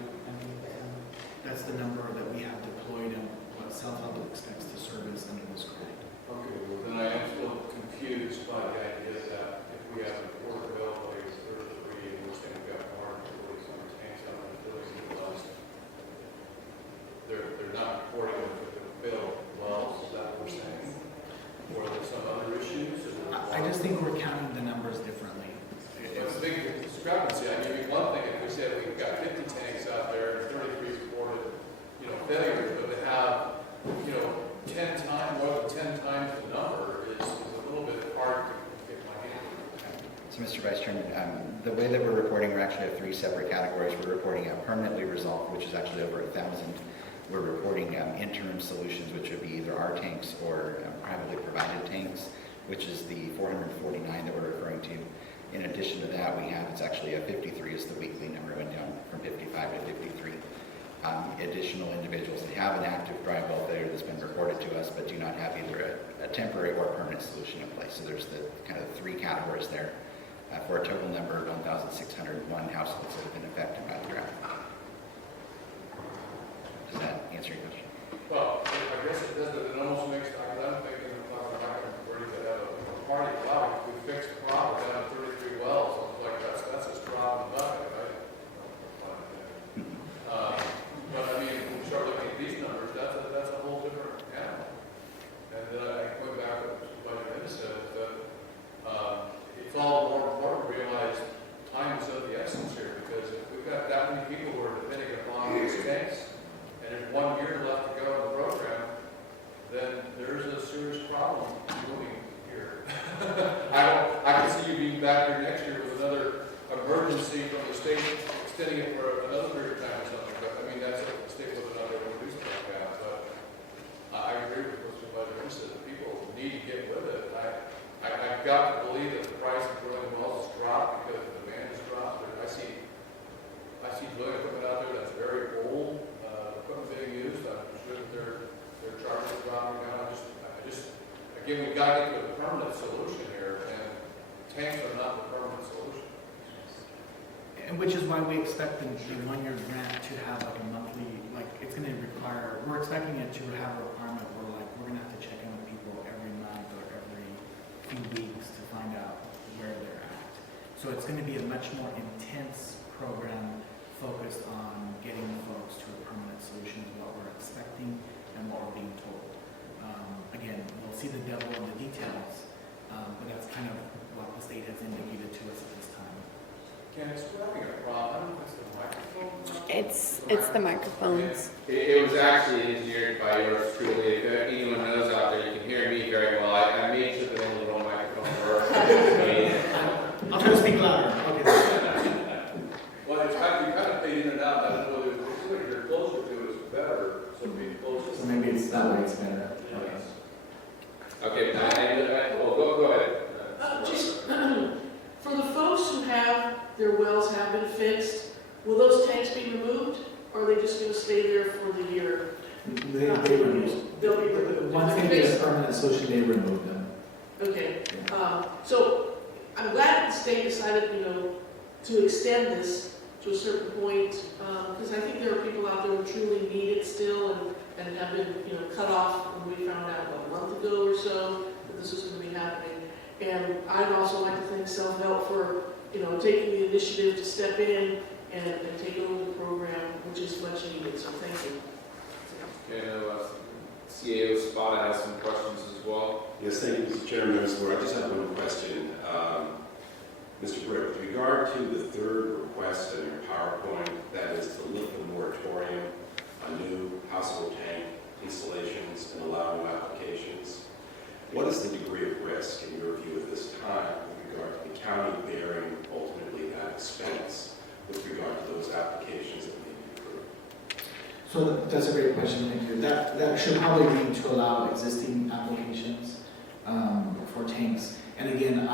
That's the number that we have deployed and what South Hudson expects to service under this grant. Okay, well then I am still confused by the idea that if we have a port available, like 33, and we're saying we've got more employees on the tanks out in the buildings utilized, they're not reporting with the bill wells, is that what we're saying? Or are there some other issues? I just think we're counting the numbers differently. It's a big discrepancy. I mean, one thing, if we said we've got 50 tanks out there, and 33 reported, you know, failures, but to have, you know, 10 times, more than 10 times the number is a little bit hard to get my hand around. So, Mr. Vice Chairman, the way that we're reporting, we actually have 3 separate categories. We're reporting permanently resolved, which is actually over 1,000. We're reporting interim solutions, which would be either our tanks or privately provided tanks, which is the 449 that we're referring to. In addition to that, we have, it's actually a 53 is the weekly number, went down from 55 to 53. Additional individuals that have an active dry well failure that's been reported to us, but do not have either a temporary or permanent solution in place. So there's the kind of 3 categories there for a total number of 1,601 households that have been affected by the drought. Does that answer your question? Well, I guess it does, but it almost makes, I'm thinking of talking about ready to have a party. Wow, we fixed the problem down to 33 wells. I was like, that's a straw in the bucket, right? But I mean, when we start looking at these numbers, that's a whole different animal. And then I went back to what Linda said, that it's all more important to realize time is of the essence here, because if we've got that many people who are depending upon these tanks, and there's 1 year left to go in the program, then there's a serious problem moving here. I can see you being back here next year with another emergency from the state, extending it for another period of time or something. But I mean, that's a state with another reduced like that. But I agree with what Supervisor said. People need to get with it. I've got to believe that the price of drilling wells has dropped because the demand has dropped. But I see drilling equipment out there that's very old. Equipment being used. I'm sure that their charges are dropping down. Again, we've got to get to a permanent solution here, and tanks are not the permanent solution. And which is why we expect the 1-year grant to have like a monthly, like it's going to require, we're expecting it to have a requirement where like we're going to have to check in with people every month or every few weeks to find out where they're at. So it's going to be a much more intense program focused on getting folks to a permanent solution is what we're expecting and what we're being told. Again, we'll see the devil in the details, but that's kind of what the state has indicated to us at this time. Candace, we're having a problem. I don't know if it's the microphone. It's the microphones. It was actually engineered by yours truly. If anyone knows out there, you can hear me very well. I made sure that only one microphone works. I'll try to speak louder. Okay. Well, it's kind of fade in and out. I don't know whether you're closer to it is better. So be closer. So maybe it's that way it's better. Okay, go ahead. Just for the folks who have their wells have been fixed, will those tanks be removed, or are they just going to stay there for the year? They remove. They'll be removed. Once they get a permanent solution, they remove them. Okay. So I'm glad the state decided, to extend this to a certain point, because I think there are people out there who truly need it still and have been, cut off when we found out a month ago or so that this was going to be happening. And I'd also like to thank Self-Help for, taking the initiative to step in and take over the program, which is much needed. So thank you. Okay, CAO Spada has some questions as well. Yes, thank you, Mr. Chairman, members of the board. I just have one question. Mr. Britt, with regard to the third request in your PowerPoint, that is to lift the moratorium on new household tank installations and allow new applications, what is the degree of risk in your view at this time with regard to the county bearing ultimately that expense with regard to those applications that may be approved? So that's a great question, thank you. That should probably be to allow existing applications for tanks. And again,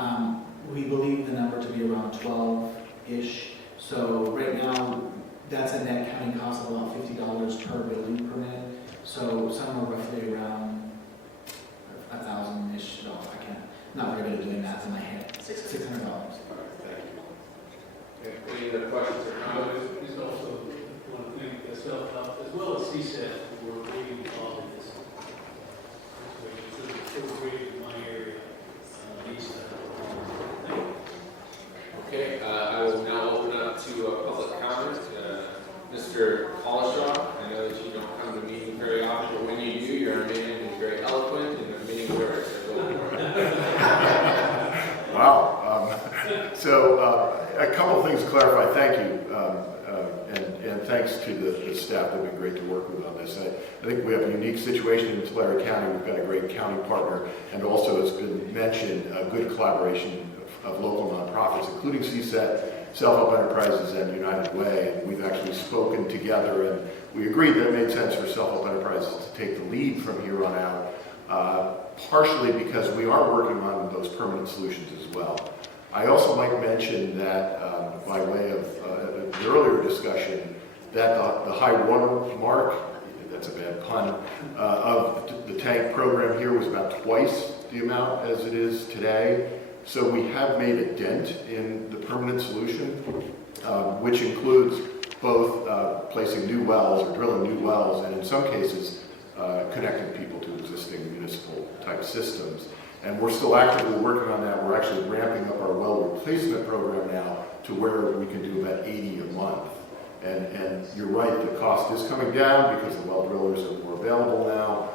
we believe the number to be around 12-ish. So right now, that's a net county cost of about $50 per building permit. So somewhere roughly around $1,000-ish. I can't, not very good at doing math in my head. $600. Okay, any other questions or comments? Just also want to thank self-help as well as CSET for being involved in this situation. So the great in my area needs that. Thank you. Okay, I will now open up to public comment. Mr. Hollishaw, I know that you don't come to meetings very often, but when you do, you're a man who's very eloquent and a many words. So go for it. Wow. A couple of things to clarify. Thank you. And thanks to the staff. They've been great to work with on this. I think we have a unique situation in Tulare County. We've got a great county partner, and also, as has been mentioned, a good collaboration of local nonprofits, including CSET, Self-Help Enterprises, and United Way. And we've actually spoken together, and we agreed that it made sense for Self-Help Enterprises to take the lead from here on out, partially because we are working on those permanent solutions as well. I also might mention that, by way of the earlier discussion, that the high water mark, that's a bad pun, of the tank program here was about twice the amount as it is today. So we have made a dent in the permanent solution, which includes both placing new wells or drilling new wells, and in some cases connecting people to existing municipal type systems. And we're still actively working on that. We're actually ramping up our well replacement program now to where we can do about 80 a month. And you're right, the cost is coming down because the well drillers are more available now.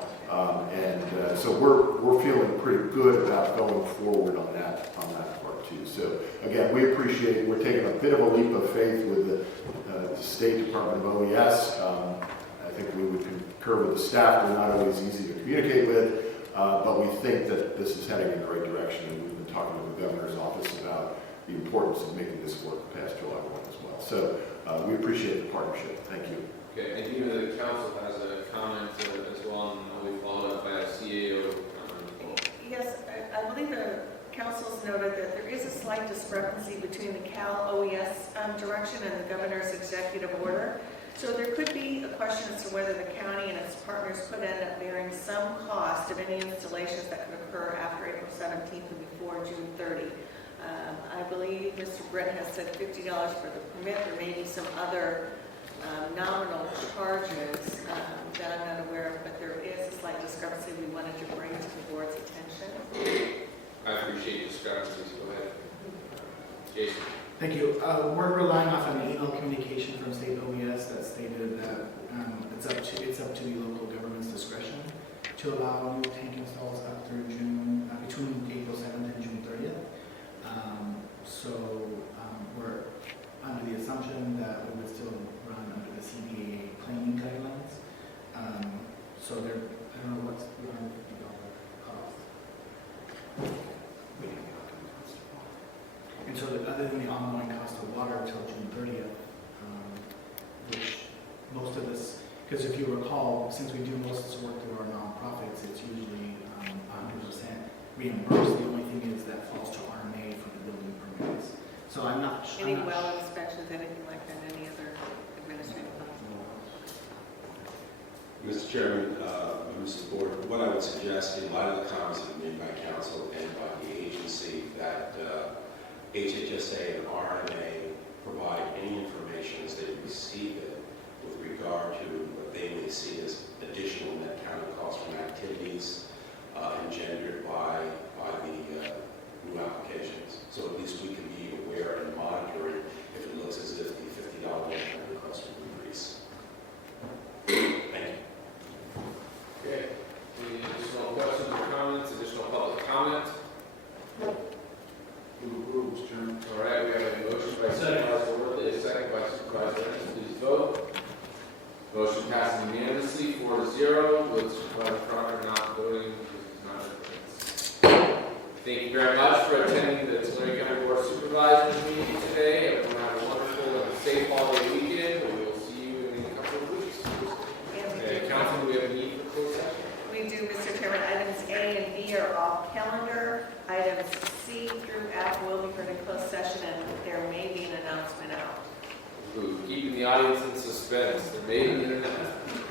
So we're feeling pretty good about going forward on that part too. So again, we appreciate it. We're taking a bit of a leap of faith with the State Department of OES. I think we would concur with the staff. They're not always easy to communicate with, but we think that this is heading in the right direction. And we've been talking to the governor's office about the importance of making this work past July 1 as well. So we appreciate the partnership. Thank you. Okay, and even the council has a comment as well, and I'll be followed up by a CAO comment. Yes, I believe the council's noted that there is a slight discrepancy between the Cal OES direction and the governor's executive order. So there could be a question as to whether the county and its partners could end up bearing some cost of any installations that could occur after April 17th and before June 30. I believe Mr. Britt has said $50 for the permit. There may be some other nominal charges that I'm not aware of, but there is a slight discrepancy we wanted to bring to the board's attention. I appreciate discrepancies. Go ahead. Jason. Thank you. We're relying off an email communication from State OES that stated that it's up to the local government's discretion to allow new tank installs up through June, between April 7th and June 30th. We're under the assumption that we would still run under the CBA claiming guidelines. I don't know what's the $150 cost. And so other than the ongoing cost of water until June 30th, which most of this, because if you recall, since we do most of this work through our nonprofits, it's usually 100% reimbursed. The only thing is that falls to RMA for the building permits. So I'm not Any well inspections, anything like that, any other administrative costs? Mr. Chairman, members of the board, what I would suggest in light of the comments that were made by council and by the agency that HHSA and RMA provide any information as they receive it with regard to what they may see as additional net county costs from activities engendered by the new applications. So at least we can be aware and monitoring if it looks as if the $50 net cost will increase. Thank you. 4-0 with Supervisor Crocker not voting because he's not in attendance. Thank you very much for attending the Tulare County Board of Supervisors meeting today. Everyone have a wonderful and safe holiday weekend. We will see you in a couple of weeks. Council, do we have a need for closed session? We do, Mr. Chairman. Items A and B are off calendar. Items C through F will be heard in closed session, and there may be an announcement out. Keeping the audience in suspense. There may be an announcement.